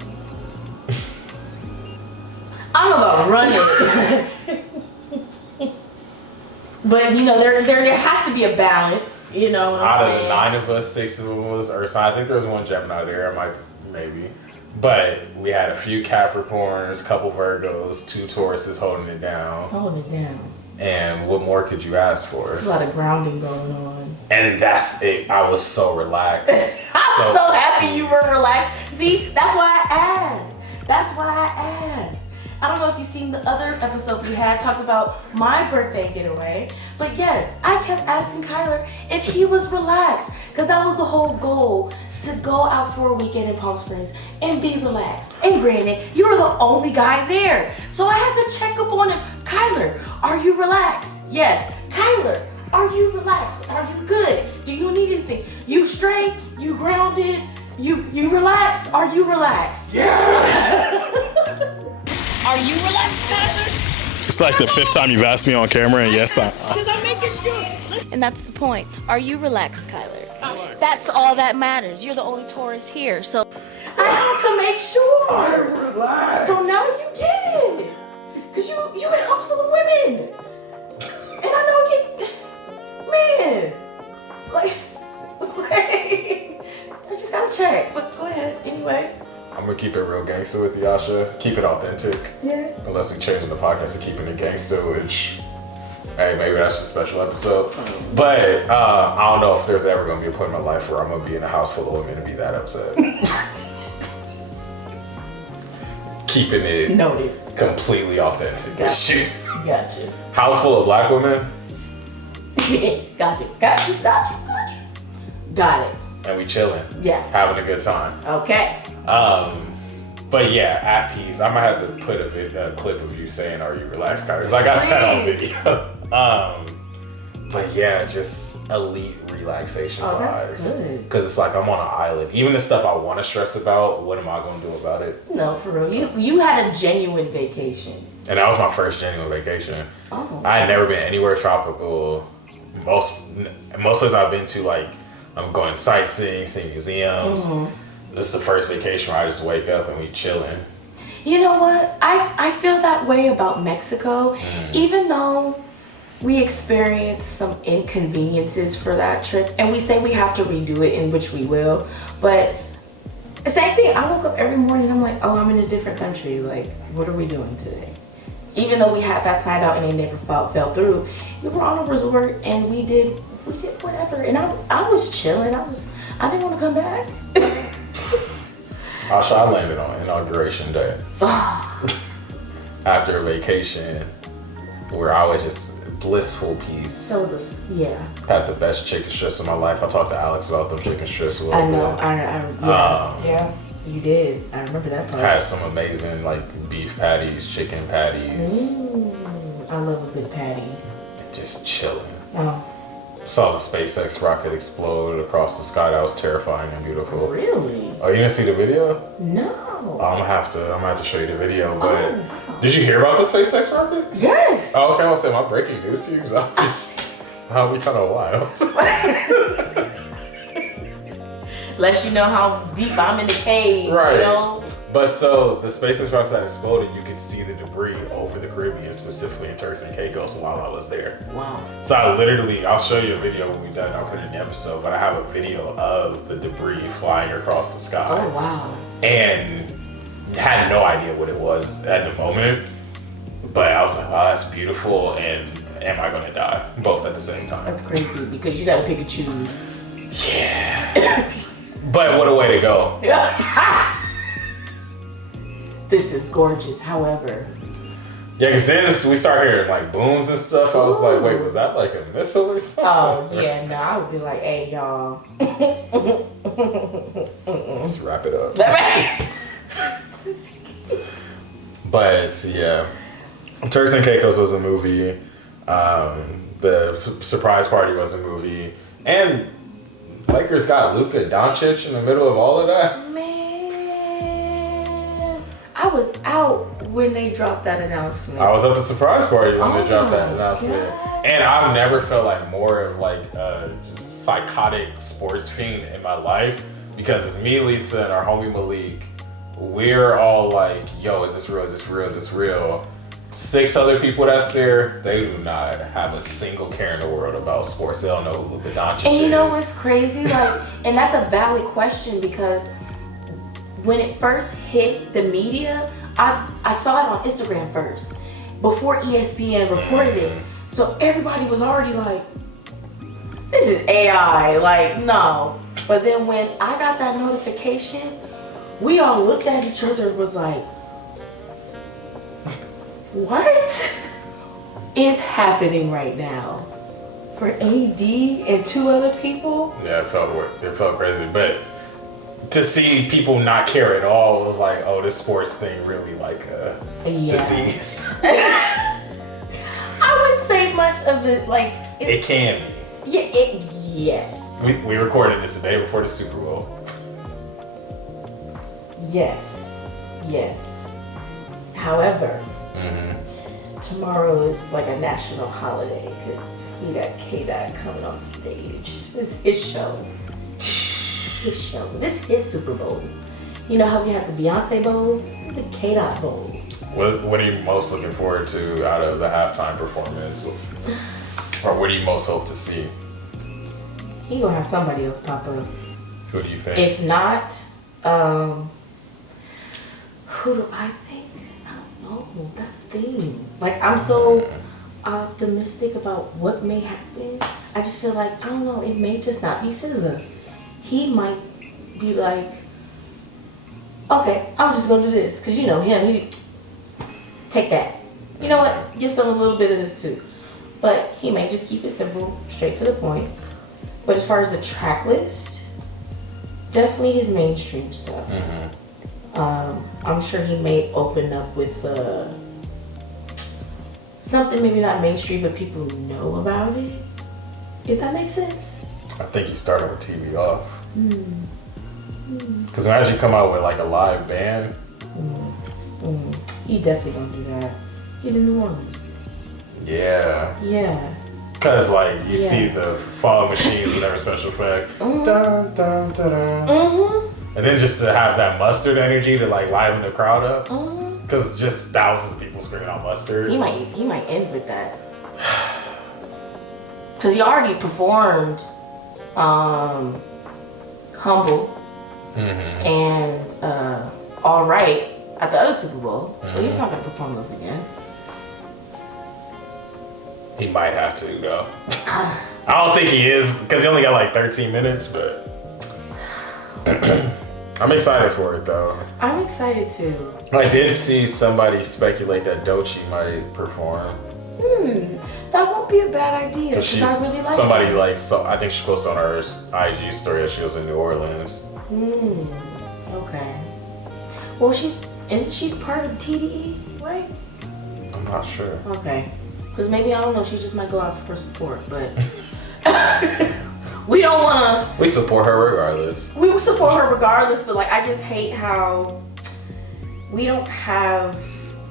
I'm about to run it. But you know, there has to be a balance. You know what I'm saying? Out of the 9 of us, 6 of them was earth sign. I think there was one Gemini there. Maybe. But we had a few Capricorns, couple Virgos, 2 Tauruses holding it down. Holding it down. And what more could you ask for? There's a lot of grounding going on. And that's it. I was so relaxed. I'm so happy you were relaxed. See, that's why I asked. That's why I asked. I don't know if you've seen the other episode we had talked about my birthday getaway, but yes, I kept asking Kyler if he was relaxed because that was the whole goal, to go out for a weekend in Palm Springs and be relaxed. And granted, you were the only guy there, so I had to check up on him. Kyler, are you relaxed? Yes. Kyler, are you relaxed? Are you good? Do you need anything? You straight? You grounded? You relaxed? Are you relaxed? Yes! Are you relaxed, Kyler? It's like the 5th time you've asked me on camera, and yes, Because I'm making sure. And that's the point. Are you relaxed, Kyler? That's all that matters. You're the only Taurus here, so. I had to make sure. I'm relaxed. So now you get it. Because you in a house full of women. And I know it gets, man. Like, I just gotta check. But go ahead, anyway. I'm gonna keep it real gangster with you, Asha. Keep it authentic. Yeah. Unless we change the podcast to keeping it gangster, which, hey, maybe that's just a special episode. But I don't know if there's ever gonna be a point in my life where I'm gonna be in a house full of women and be that upset. Keeping it completely authentic. Gotcha. House full of black women. Got you. Got it. And we chilling. Yeah. Having a good time. Okay. But yeah, at peace. I might have to put a clip of you saying, "Are you relaxed, Kyler?" Because I got that on video. But yeah, just elite relaxation vibes. That's good. Because it's like I'm on an island. Even the stuff I want to stress about, what am I going to do about it? No, for real. You had a genuine vacation. And that was my first genuine vacation. Oh. I had never been anywhere tropical. Most places I've been to, like, I'm going sightseeing, seeing museums. Mm-hmm. This is the first vacation where I just wake up and we chilling. You know what? I feel that way about Mexico. Even though we experienced some inconveniences for that trip, and we say we have to redo it, in which we will, but same thing. I woke up every morning, I'm like, oh, I'm in a different country. Like, what are we doing today? Even though we had that planned out and it never fell through, we were on a resort and we did whatever. And I was chilling. I didn't want to come back. Asha, I landed on inauguration day. After a vacation where I was just blissful peace. Yeah. Had the best chicken strips of my life. I talked to Alex about them chicken strips a little I know. bit. Yeah, you did. I remember that part. Had some amazing like beef patties, chicken patties. I love a good patty. Just chilling. Oh. Saw the SpaceX rocket explode across the sky. That was terrifying and beautiful. Really? Oh, you didn't see the video? No. I'm gonna have to show you the video. But did you hear about the SpaceX rocket? Yes. Oh, okay. I'll say my breaking news to you because I'll be kind of wild. Lets you know how deep I'm in the cave. Right. You know? But so the SpaceX rocket that exploded, you could see the debris over the Caribbean, specifically in Turks and Caicos, while I was there. Wow. So I'll show you a video when we're done. I'll put it in the episode, but I have a video of the debris flying across the sky. Oh, wow. And had no idea what it was at the moment, but I was like, wow, that's beautiful, and am I gonna die? Both at the same time. That's crazy because you gotta pick and choose. Yeah. But what a way to go. This is gorgeous, however. Yeah, because then we start hearing like booms and stuff. I was like, wait, was that like a missile or something? Oh, yeah, no, I would be like, hey, y'all. Let's wrap it up. Right. But yeah, Turks and Caicos was a movie. The surprise party was a movie. And Lakers got Luka Doncic in the middle of all of that. Man, I was out when they dropped that announcement. I was at the surprise party when they dropped that my announcement. God. And I've never felt like more of like a just psychotic sports fiend in my life, because it's me, Lisa, and our homie Malik. We're all like, yo, is this real? Is this real? Is this real? 6 other people that's there, they do not have a single care in the world about sports. They don't know who Luka Doncic is. And you know what's crazy? Like, and that's a valid question, because when it first hit the media, I saw it on Instagram first, before ESPN reported it. So everybody was already like, this is AI, like, no. But then when I got that notification, we all looked at each other and was like, what is happening right now for AD and 2 other people? Yeah, it felt crazy, but to see people not care at all was like, oh, this sports thing really like a disease. I wouldn't say much of it, like it can be. Yeah, yes. We recorded this the day before the Super Bowl. Yes. However, tomorrow is like a national holiday because you got K-Dot coming on stage. This is his show. This is his Super Bowl. You know how we have the Beyonce Bowl? This is the K-Dot Bowl. What are you most looking forward to out of the halftime performance? Or what do you most hope to see? He gonna have somebody else pop up. Who do you think? If not, who do I think? I don't know. That's the thing. Like, I'm so optimistic about what may happen. I just feel like, I don't know, it may just not be SZA. He might be like, okay, I'm just gonna do this. Cause you know him, he take that. You know what? Get some a little bit of this too. But he may just keep it simple, straight to the point. But as far as the track list, definitely his mainstream stuff. I'm sure he may open up with something maybe not mainstream, but people know about it. Does that make sense? I think he's starting with TV off. Because imagine you come out with like a live band. He definitely gonna do that. He's in New Orleans. Yeah. Yeah. Because like you see the falling machines with every special effect. Dun, dun, dun, dun. And then just to have that mustard energy to like liven the crowd up. Because just thousands of people screaming out mustard. He might end with that. Because he already performed Humble and All Right at the other Super Bowl. So he's not going to perform those again. He might have to though. I don't think he is because he only got like 13 minutes, but I'm excited for it though. I'm excited too. I did see somebody speculate that Doechii might perform. That won't be a bad idea. Because she's I really like somebody her. like, so I think she posted on her IG story that she was in New Orleans. Okay. Well, she's part of TDE, right? I'm not sure. Okay. Because maybe, I don't know, she just might go out for support, but we don't want to. We support her regardless. We will support her regardless, but like, I just hate how we don't have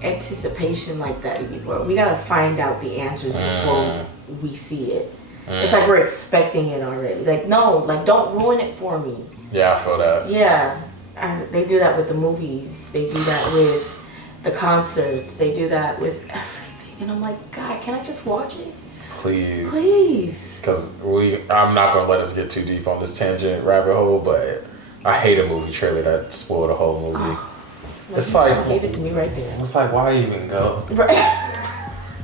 anticipation like that anymore. We gotta find out the answers before we see it. It's like we're expecting it already. Like, no, like, don't ruin it for me. Yeah, I feel that. Yeah. They do that with the movies. They do that with the concerts. They do that with everything. And I'm like, God, can I just watch it? Please. Please. Because I'm not going to let us get too deep on this tangent rabbit hole, but I hate a movie trailer that spoiled a whole movie. It's like, gave it to me right there. It's like, why even go? Right.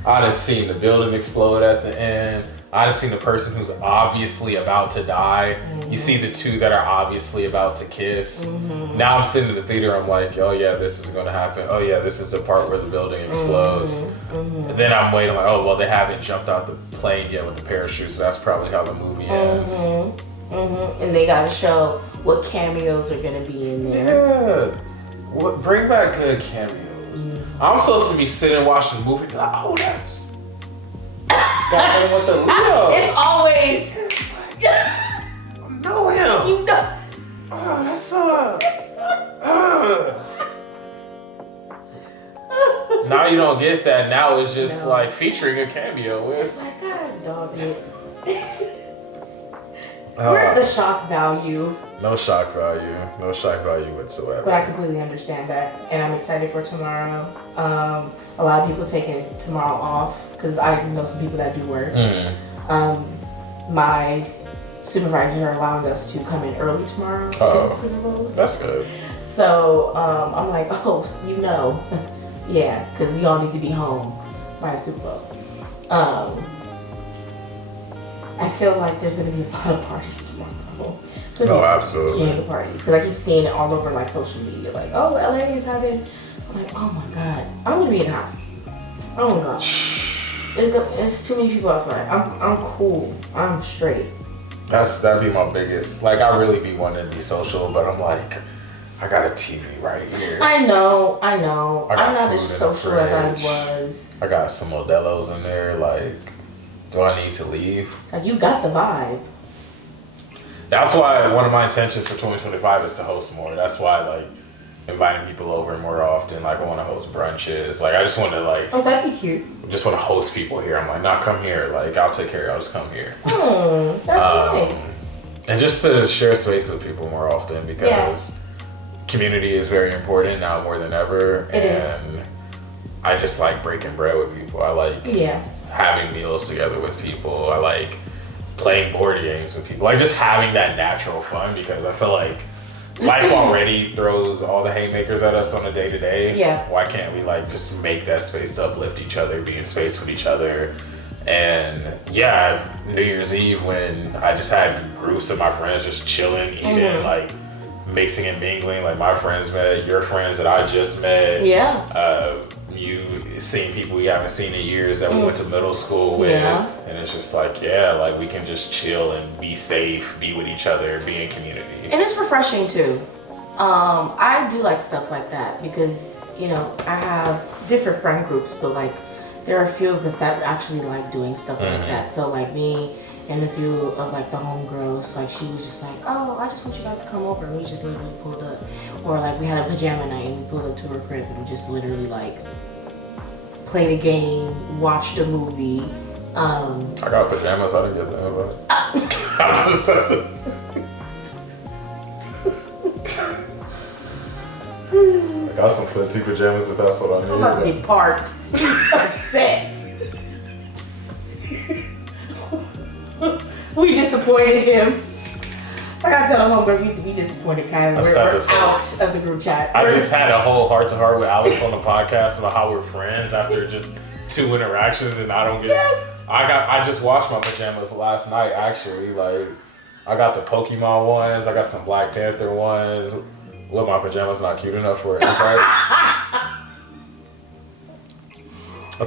I done seen the building explode at the end. I done seen the person who's obviously about to die. You see the two that are obviously about to kiss. Now I'm sitting in the theater, I'm like, oh yeah, this is gonna happen. Oh yeah, this is the part where the building explodes. And then I'm waiting like, oh well, they haven't jumped out the plane yet with the parachute, so that's probably how the movie ends. And they gotta show what cameos are gonna be in there. Yeah. Bring back good cameos. I'm supposed to be sitting watching the movie, like, oh, that's that one with the Leo. It's always. I know him. You know. Oh, that's Now you don't get that. Now it's just like featuring a cameo. It's like, God, dog it. Where's the shock value? No shock value. No shock value whatsoever. But I completely understand that. And I'm excited for tomorrow. A lot of people taking tomorrow off because I know some people that do work. My supervisors are allowing us to come in early tomorrow because it's Super Bowl. That's good. So I'm like, oh, you know, yeah, because we all need to be home by Super Bowl. I feel like there's gonna be a lot of parties tomorrow. No, absolutely. Candy parties, because I keep seeing it all over like social media. Like, oh, LA is having. I'm like, oh my God, I'm gonna be in the house. I don't go. It's too many people outside. I'm cool. I'm straight. That'd be my biggest. Like, I really be wanting to be social, but I'm like, I got a TV right here. I know. I'm not as food in the social as I fridge. was. I got some Modelo's in there. Like, do I need to leave? Like, you got the vibe. That's why one of my intentions for 2025 is to host more. That's why, like, inviting people over more often. Like, I want to host brunches. Like, I just want to, like... Oh, that'd be cute. Just want to host people here. I'm like, nah, come here. Like, I'll take care of you. I'll just come here. Oh, that's nice. And just to share space with people more often because community is very important now more than ever. It is. I just like breaking bread with people. I like having meals together with people. I like playing board games with people. Like just having that natural fun because I feel like life already throws all the haymakers at us on a day-to-day. Yeah. Why can't we like just make that space to uplift each other, be in space with each other? And yeah, New Year's Eve when I just had groups of my friends just chilling, eating, like mixing and mingling. Like my friends met your friends that I just met. Yeah. You seeing people we haven't seen in years that we went to middle school with, and it's just like, yeah, like we can just chill and be safe, be with each other, be in community. And it's refreshing too. I do like stuff like that because, you know, I have different friend groups, but like there are a few of us that actually like doing stuff like that. So like me and a few of like the homegirls, like she was just like, oh, I just want you guys to come over, and we just literally pulled up. Or like we had a pajama night and we pulled up to her crib and we just literally like played a game, watched a movie. I got pajamas, I didn't get them, but I'm just I got some fancy pajamas if that's what I need. I'm about to get parked. He's upset. We disappointed him. I gotta tell him, homegirl, we disappointed Kyler. We're out of the group chat. I just had a whole heart-to-heart with Alex on the podcast about how we're friends after just 2 interactions, and I don't get. Yes. I just washed my pajamas last night. Actually, like I got the Pokemon ones. I got some Black Panther ones. What, my pajamas not cute enough for it? I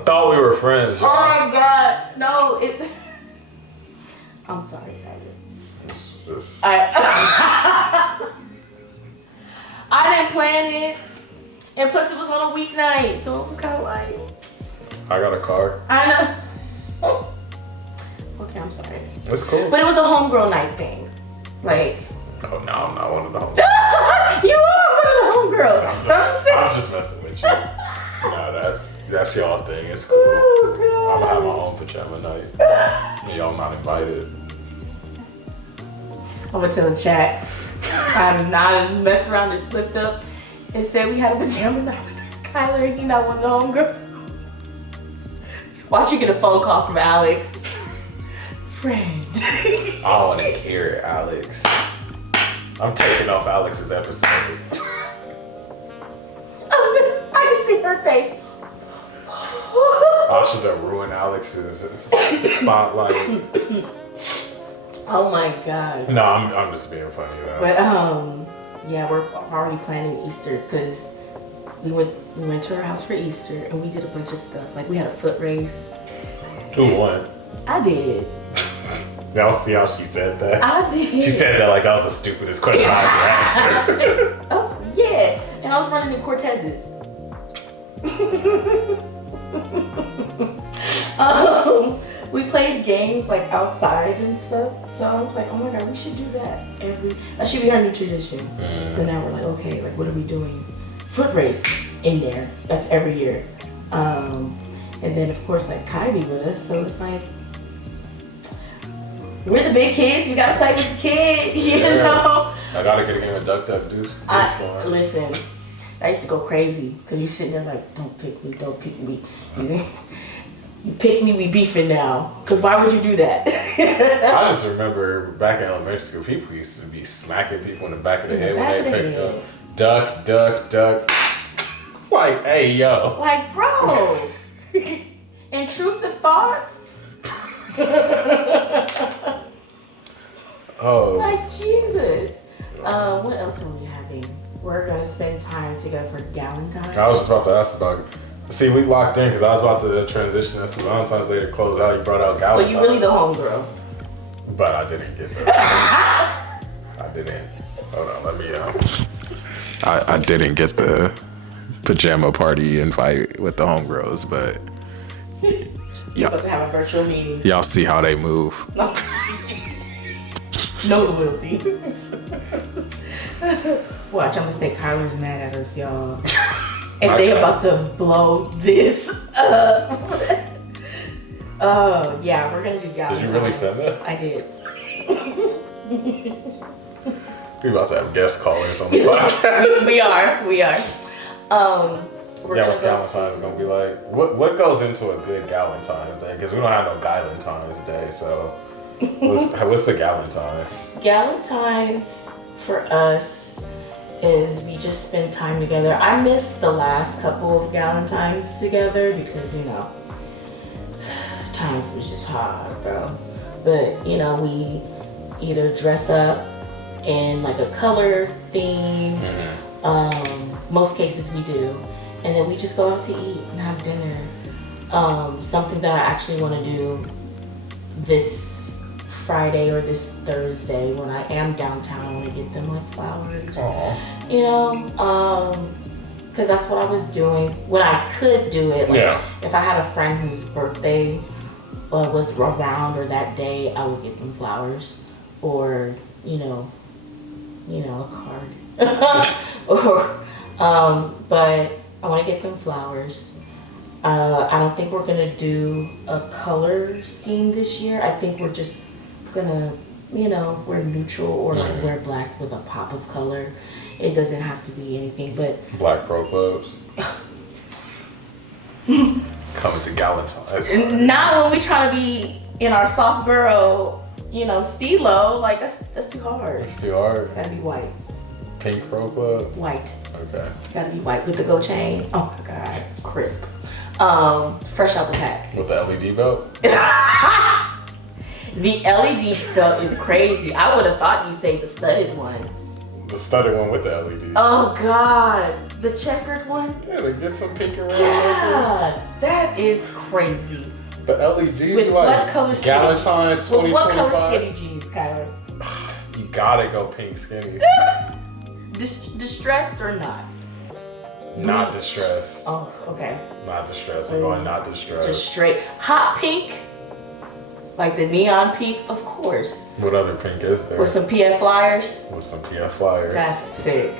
thought we were friends. Y'all. Oh my God, no! I'm sorry, Kyler. I didn't plan it, and plus it was on a weeknight, so it was kind of like. I got a car. I know. Okay, I'm sorry. It's cool. But it was a homegirl night thing, like. Oh no, I'm not one of the homegirls. You are one of the homegirls. I'm just messing with you. No, that's y'all thing. It's cool. Oh, I'm gonna have my own pajama night. Y'all not invited. I'm gonna tell the chat. I messed around and slipped up and said we had a pajama night with Kyler, and he not one of the homegirls. Watch you get a phone call from Alex. Friend. I don't want to hear it, Alex. I'm taking off Alex's episode. I can see her face. I should have ruined Alex's spotlight. Oh my God. No, I'm just being funny though. But yeah, we're already planning Easter because we went to her house for Easter and we did a bunch of stuff. Like we had a foot race. Who won? I did. Y'all see how she said that? I did. She said that like that was the stupidest question I ever asked her. Oh yeah, and I was running in Cortez's. We played games like outside and stuff. So I was like, oh my God, we should do that that should be our new tradition. So now we're like, okay, like what are we doing? Foot race in there. That's every year. And then of course like Kylie with us. So it's like, we're the big kids. We gotta play with the kid, you know. I gotta get a game of Duck Duck Goose. Listen, I used to go crazy because you sitting there like, don't pick me, don't pick me. You picked me, we beefing now. Because why would you do that? I just remember back in elementary school, people used to be smacking people in the back of the head when they picked up. Duck, duck, duck. Like, hey, yo. Like, bro. Intrusive thoughts. Oh. Like, Jesus. What else are we having? We're going to spend time together for Valentine's. I was just about to ask about it. See, we locked in because I was about to transition us to Valentine's Day to close out. You brought out Valentine's. So you really the homegirl. But I didn't get that. I didn't. Hold on, let me. I didn't get the pajama party invite with the homegirls, but You're about to have a virtual meeting. Y'all see how they move. No loyalty. Watch, I'm gonna say Kyler's mad at us, y'all. And they about to blow this up. Oh, yeah, we're gonna do Valentine's. Did you really send that? I did. We're about to have guest callers on the podcast. we are. What's Valentine's gonna be like? What goes into a good Galentine's Day? Because we don't have no Galentine's Day, so what's the Galentine's? Galentine's for us is we just spend time together. I missed the last couple of Galentine's together because, you know, times was just hard, bro. But, you know, we either dress up in like a color theme. Most cases we do. and then we just go out to eat and have dinner. Something that I actually want to do this Friday or this Thursday when I am downtown, I want to get them like flowers. Aww. You know, because that's what I was doing when I could do it. Like, if I had a friend whose birthday was around or that day, I would get them flowers, or a card. But I want to get them flowers. I don't think we're gonna do a color scheme this year. I think we're just gonna, wear neutral or like wear black with a pop of color. It doesn't have to be anything, but Black Pro Clubs. Coming to Galentine's. Not when we try to be in our soft girl, stilo. Like that's too hard. It's too hard. Gotta be white. Pink Pro Club. White. Okay. Gotta be white with the gold chain. Oh my god, crisp. Fresh out the pack. With the LED belt. The LED belt is crazy. I would have thought you'd say the studded one. The studded one with the LED. Oh god, the checkered one. Yeah, to get some pink and red. Yeah, that is crazy. The LED. With like what color skinny? Galentine's 2025. With what color skinny jeans, Kyler? You gotta go pink skinny. Distressed or not? Not distressed. Oh, okay. Not distressed. I'm going not distressed. Just straight hot pink, like the neon pink, of course. What other pink is there? With some PF flyers. With some PF flyers. That's sick.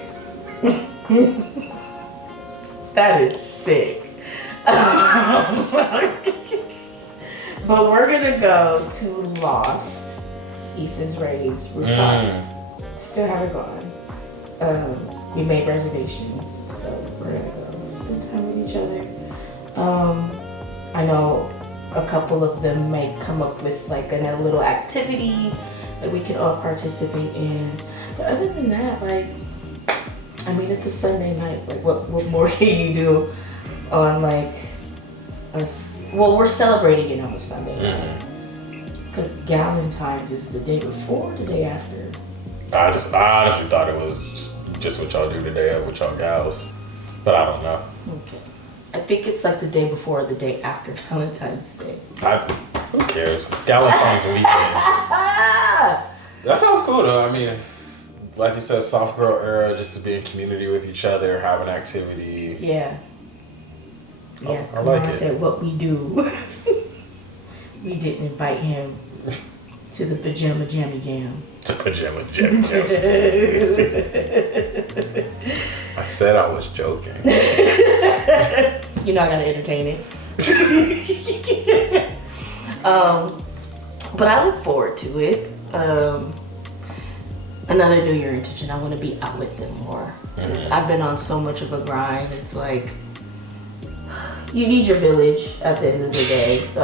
That is sick. But we're gonna go to Lost, Easton's Rays rooftop. Still haven't gone. We made reservations, so we're gonna go spend time with each other. I know a couple of them might come up with like a little activity that we can all participate in. But other than that, it's a Sunday night. Like, what more can you do on we're celebrating it on a Sunday night. Because Galentine's is the day before or the day after? I honestly thought it was just what y'all do today with y'all gals. But I don't know. Okay. I think it's like the day before or the day after Valentine's Day. Who cares? Galentine's weekend. That sounds cool though. I mean, like you said, soft girl era, just to be in community with each other, have an activity. Yeah. Yeah. I like it. I said what we do. We didn't invite him to the pajama jammy jam. To pajama jammy jam. I said I was joking. You know I gotta entertain it. But I look forward to it. Another New Year intention, I want to be out with them more. I've been on so much of a grind. It's like, you need your village at the end of the day. So,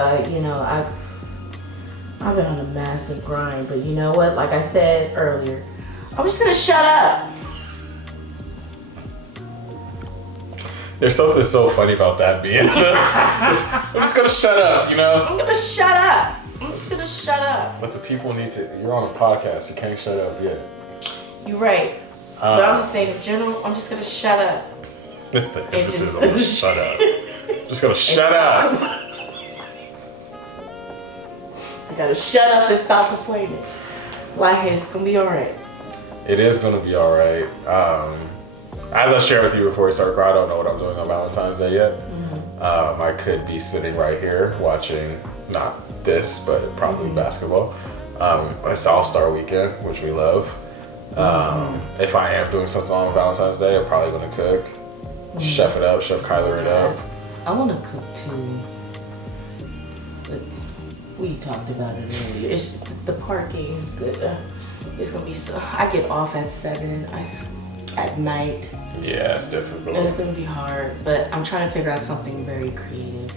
I've been on a massive grind. But you know what? Like I said earlier, I'm just going to shut up. There's something so funny about that being. I'm just going to shut up, I'm going to shut up. I'm just gonna shut up. But the people need to. You're on a podcast. You can't shut up yet. You're right. But I'm just saying in general, I'm just gonna shut up. That's the emphasis on the shut up. Just gonna shut up. I gotta shut up and stop complaining. Like, it's gonna be alright. It is gonna be alright. As I shared with you before we started, I don't know what I'm doing on Valentine's Day yet. I could be sitting right here watching. Not this, but probably basketball. It's All-Star Weekend, which we love. If I am doing something on Valentine's Day, I'm probably gonna cook. Chef it up, Chef Kyler it up. I wanna cook too. But we talked about it earlier. It's the parking. It's gonna be so. I get off at 7 at night. Yeah, it's difficult. It's gonna be hard, but I'm trying to figure out something very creative.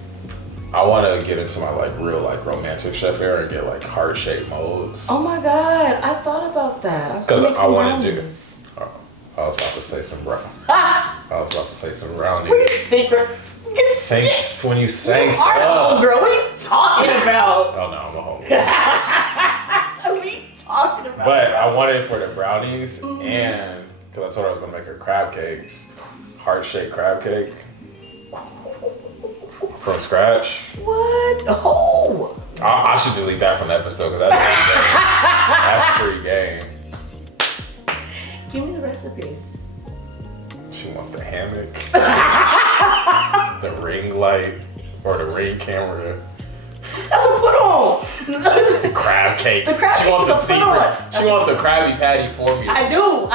I want to get into my real romantic chef era and get heart-shaped molds. Oh my god, I thought about that. Because I want to do. I was about to say some rounding. We're secret. When you say. You are a homegirl. What are you talking about? Oh no, I'm a homegirl. What are you talking about? But I wanted it for the brownies and because I told her I was gonna make her crab cakes, heart-shaped crab cake. From scratch? What? Oh! I should delete that from the episode because that's free game. Give me the recipe. She want the hammock, the ring light, or the ring camera. That's a put on. The crab cake. The crab she cake wants the is a secret. put-on. She wants the Krabby Patty formula. I do.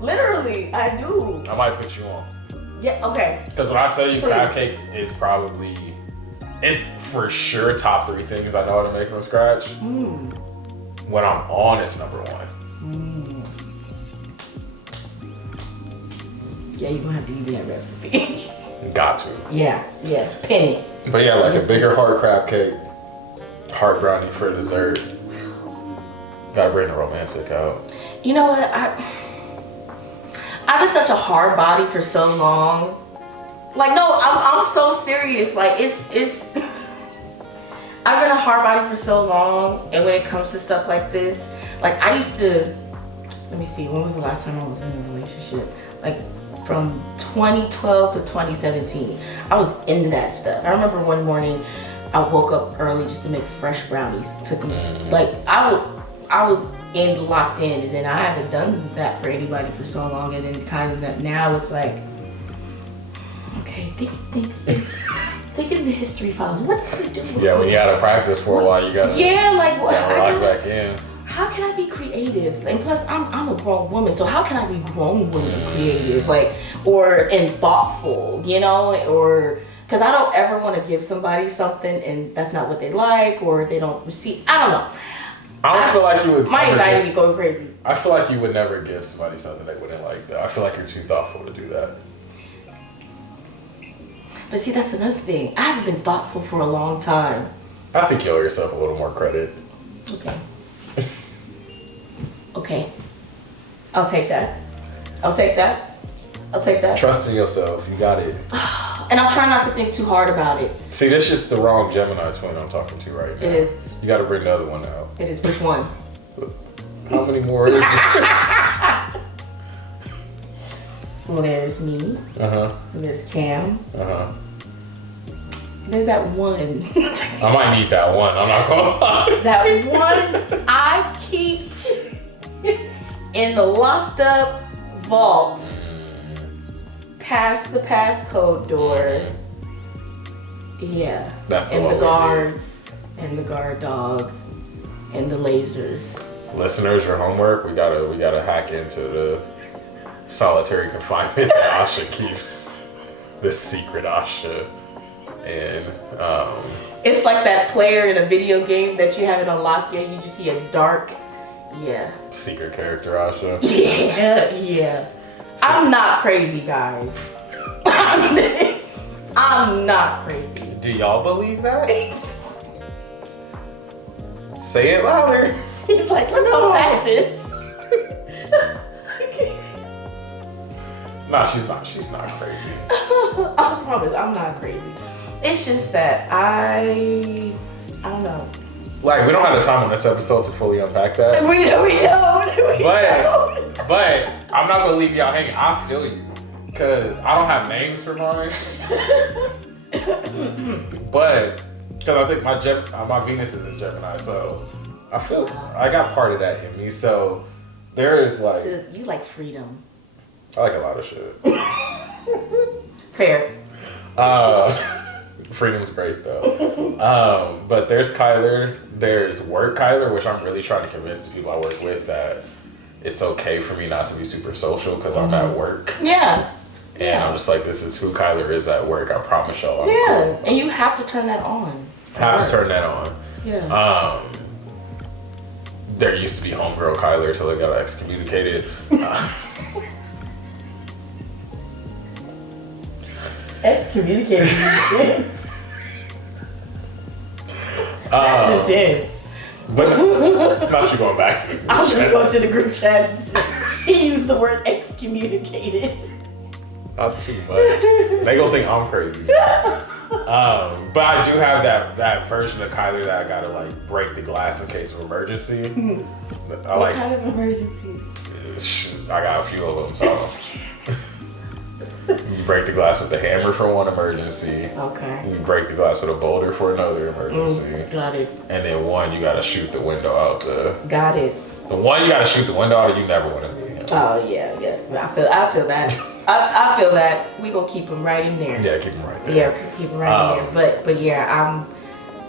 Literally, I do. I might put you on. Yeah, okay. Because when I tell you Please. crab cake is it's for sure top 3 things I know how to make from scratch. When I'm on, it's number 1. Yeah, you're gonna have to give me that recipe. Got to. Yeah, pin it. But yeah, like a bigger hard crab cake, hard brownie for dessert. Gotta bring the romantic out. You know what? I've been such a hard body for so long. Like, no, I'm so serious. Like, it's I've been a hard body for so long, and when it comes to stuff like this, like I used to, let me see, when was the last time I was in a relationship? Like from 2012 to 2017, I was into that stuff. I remember one morning I woke up early just to make fresh brownies. Took them, like I was locked in, and then I haven't done that for anybody for so long, and then kind of now it's like, okay, think in the history files. What did we do before? Yeah, when you gotta practice for a while, you gotta like what? lock back in. How can I be creative? And plus, I'm a grown woman, so how can I be grown woman and creative, like, and thoughtful, you know, or because I don't ever want to give somebody something and that's not what they like, or they don't receive. I don't know. I don't feel like you would. My anxiety is going crazy. I feel like you would never give somebody something they wouldn't like, though. I feel like you're too thoughtful to do that. But see, that's another thing. I haven't been thoughtful for a long time. I think you owe yourself a little more credit. Okay. Okay. I'll take that. Trust in yourself. You got it. And I'm trying not to think too hard about it. See, that's just the wrong Gemini twin I'm talking to right now. It is. You got to bring the other one out. It is. Which one? How many more is there? Well, there's me. Uh-huh. And there's Cam. Uh-huh. And there's that one. I might need that one. I'm not gonna lie. That one I keep in the locked up vault past the passcode door. Yeah. That's the and one the we guards and the guard dog and the lasers. Listeners, your homework, we gotta hack into the solitary confinement that Asha keeps. The secret Asha. And it's like that player in a video game that you haven't unlocked yet. You just see a dark, secret character Asha. Yeah. I'm not crazy, guys. I'm not crazy. Do y'all believe that? Say it louder. He's like, let's unpack this. No, she's not crazy. I promise, I'm not crazy. It's just that I don't know. Like, we don't have the time on this episode to fully unpack that. We don't. But I'm not gonna leave y'all hanging. I feel you, cause I don't have names for mine. But cause I think my Venus is in Gemini, so I feel I got part of that in me. So there is like, So you like freedom. I like a lot of shit. Fair. Freedom's great though. But there's Kyler, there's work Kyler, which I'm really trying to convince the people I work with that it's okay for me not to be super social because I'm at work. Yeah. And I'm just like, this is who Kyler is at work. I promise y'all. Yeah. Cool. And you have to turn that on. Have to turn that on. Yeah. There used to be homegirl Kyler till it got excommunicated. Excommunicated is intense. That's intense. But not you going back to the group I'm chat. gonna go to the group chat and say, he used the word excommunicated. Not too much. They gonna think I'm crazy. But I do have that version of Kyler that I gotta like break the glass in case of emergency. What kind of emergency? I got a few of them, so. You break the glass with a hammer for one emergency. Okay. You break the glass with a boulder for another emergency. Got it. And then one, you gotta shoot the window out Got it. The one you gotta shoot the window out, you never want to be him. Oh yeah. I feel that. I feel that. We gonna keep him right in there. Yeah, keep him right there. Yeah, keep him right in there. But yeah,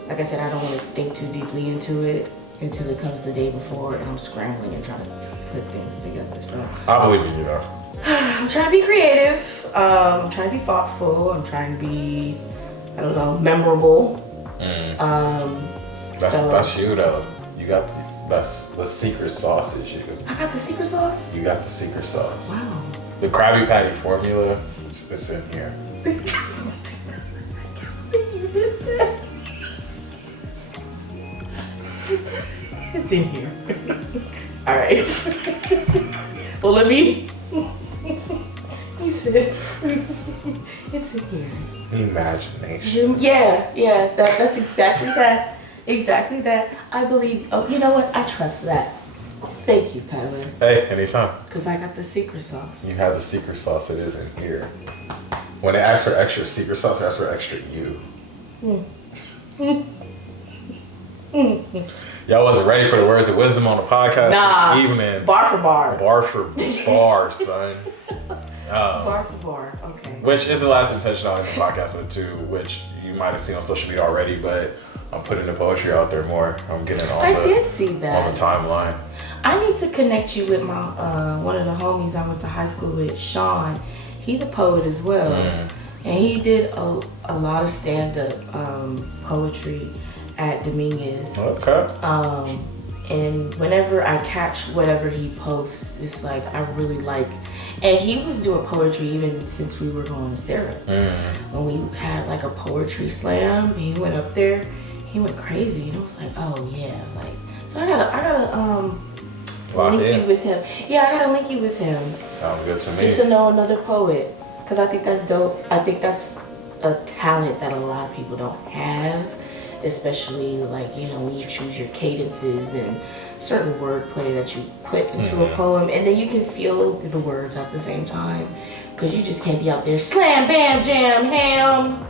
like I said, I don't want to think too deeply into it until it comes the day before, and I'm scrambling and trying to put things together. So I believe in you though. I'm trying to be creative. I'm trying to be thoughtful. I'm trying to be, I don't know, memorable. That's you though. You got that's the secret sauce is you. I got the secret sauce. You got the secret sauce. Wow. The Krabby Patty formula, it's in here. You did that. It's in here. All right. Well, let me. He said, it's in here. Imagination. Yeah. That's exactly that. Exactly that. I believe. Oh, you know what? I trust that. Thank you, Kyler. Hey, anytime. Because I got the secret sauce. You have the secret sauce. It is in here. When they ask for extra secret sauce, they ask for extra you. Y'all wasn't ready for the words of wisdom on the podcast this evening. Bar for bar. Bar for bar, son. Bar for bar. Okay. Which is the last intention I'll end the podcast with too, which you might have seen on social media already, but I'm putting the poetry out there more. I'm getting on I did see that. on the timeline. I need to connect you with my one of the homies I went to high school with, Sean. He's a poet as well. And he did a lot of stand-up poetry at Dominguez. Okay. And whenever I catch whatever he posts, it's like I really like. And he was doing poetry even since we were going to Sarah. When we had like a poetry slam, he went up there, he went crazy, and I was like, oh yeah, like. So I gotta link you with him. Yeah, I gotta link you with him. Sounds good to me. Get to know another poet, because I think that's dope. I think that's a talent that a lot of people don't have, especially like, you know, when you choose your cadences and certain wordplay that you put into a poem, and then you can feel the words at the same time, because you just can't be out there slam, bam, jam, ham.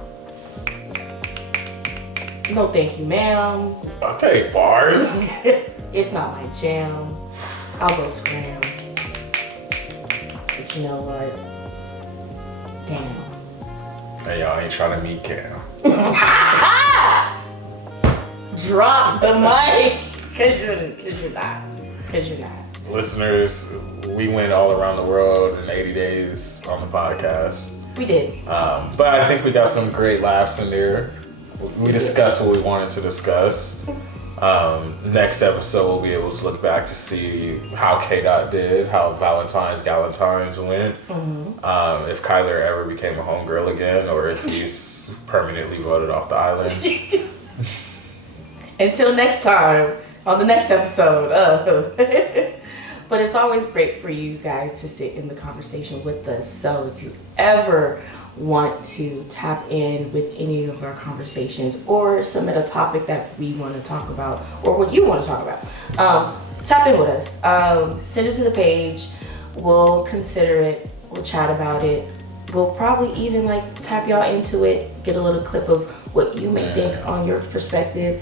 No thank you, ma'am. Okay, bars. It's not my jam. I'll go scram. But you know what? Damn. Hey, y'all ain't trying to meet Cam. Drop the mic. Cause you're not. Listeners, we went all around the world in 80 days on the podcast. We did. But I think we got some great laughs in there. We discussed what we wanted to discuss. Next episode, we'll be able to look back to see how K-Dot did, how Galentine's went, if Kyler ever became a homegirl again, or if he's permanently voted off the island. Until next time, on the next episode of. But it's always great for you guys to sit in the conversation with us. So if you ever want to tap in with any of our conversations or submit a topic that we want to talk about or what you want to talk about, tap in with us. Send it to the page. We'll consider it. We'll chat about it. We'll probably even like tap y'all into it, get a little clip of what you may think on your perspective,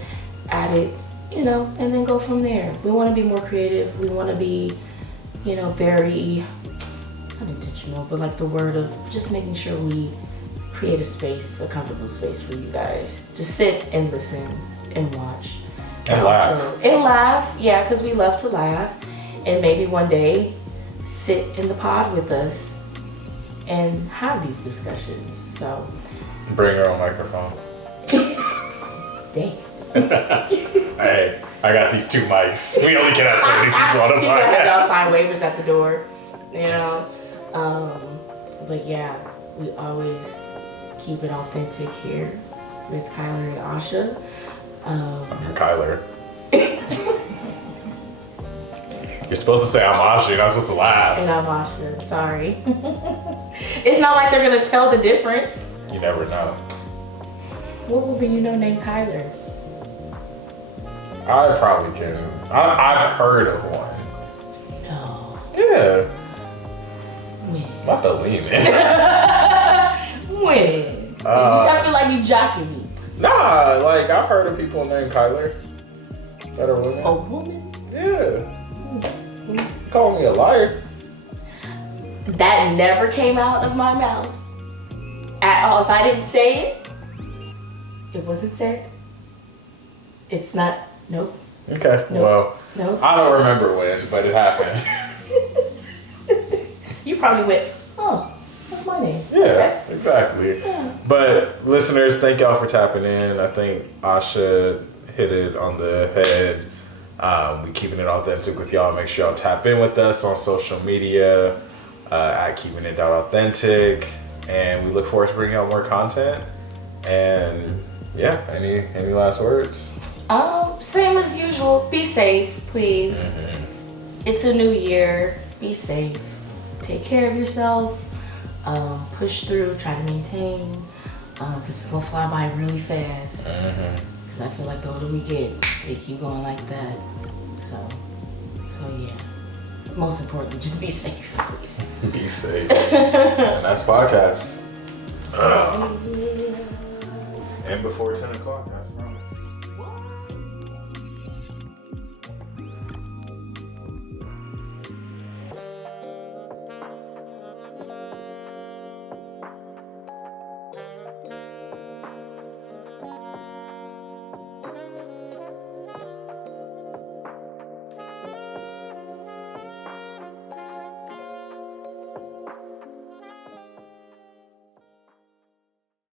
add it, you know, and then go from there. We want to be more creative. We want to be, you know, very unintentional, but like the word of just making sure we create a space, a comfortable space for you guys to sit and listen and watch. And laugh. And laugh, yeah, because we love to laugh. And maybe one day sit in the pod with us and have these discussions. So Bring your own microphone. dang. Hey, I got these 2 mics. We only can have so many people on the You gotta have y'all podcast. sign waivers at the door, you know. But yeah, we always keep it authentic here with Kyler and Asha. I'm Kyler. You're supposed to say I'm Asha. You're not supposed to laugh. And I'm Asha. Sorry. It's not like they're gonna tell the difference. You never know. What will be named Kyler? I probably can. I've heard of one. No. Yeah. When? Not the lean in. Nah, like I've heard of people named Kyler that are women. A woman? Yeah. Call me a liar. That never came out of my mouth at all. If I didn't say it, it wasn't said. It's not. Nope. Okay. Nope. Well, Nope. I don't remember when, but it happened. You probably went, oh, that's my name. Yeah, Okay. exactly. Yeah. But listeners, thank y'all for tapping in. I think Asha hit it on the head. We keeping it authentic with y'all. Make sure y'all tap in with us on social media at keeping it authentic, and we look forward to bringing out more content. And yeah, any last words? Same as usual. Be safe, please. Mm-hmm. It's a new year. Be safe. Take care of yourself. Push through. Try to maintain. Because it's gonna fly by really fast. Because I feel like the older we get, they keep going like that. So yeah. Most importantly, just be safe, please. Be safe. And that's podcast. And before 10 o'clock, that's right.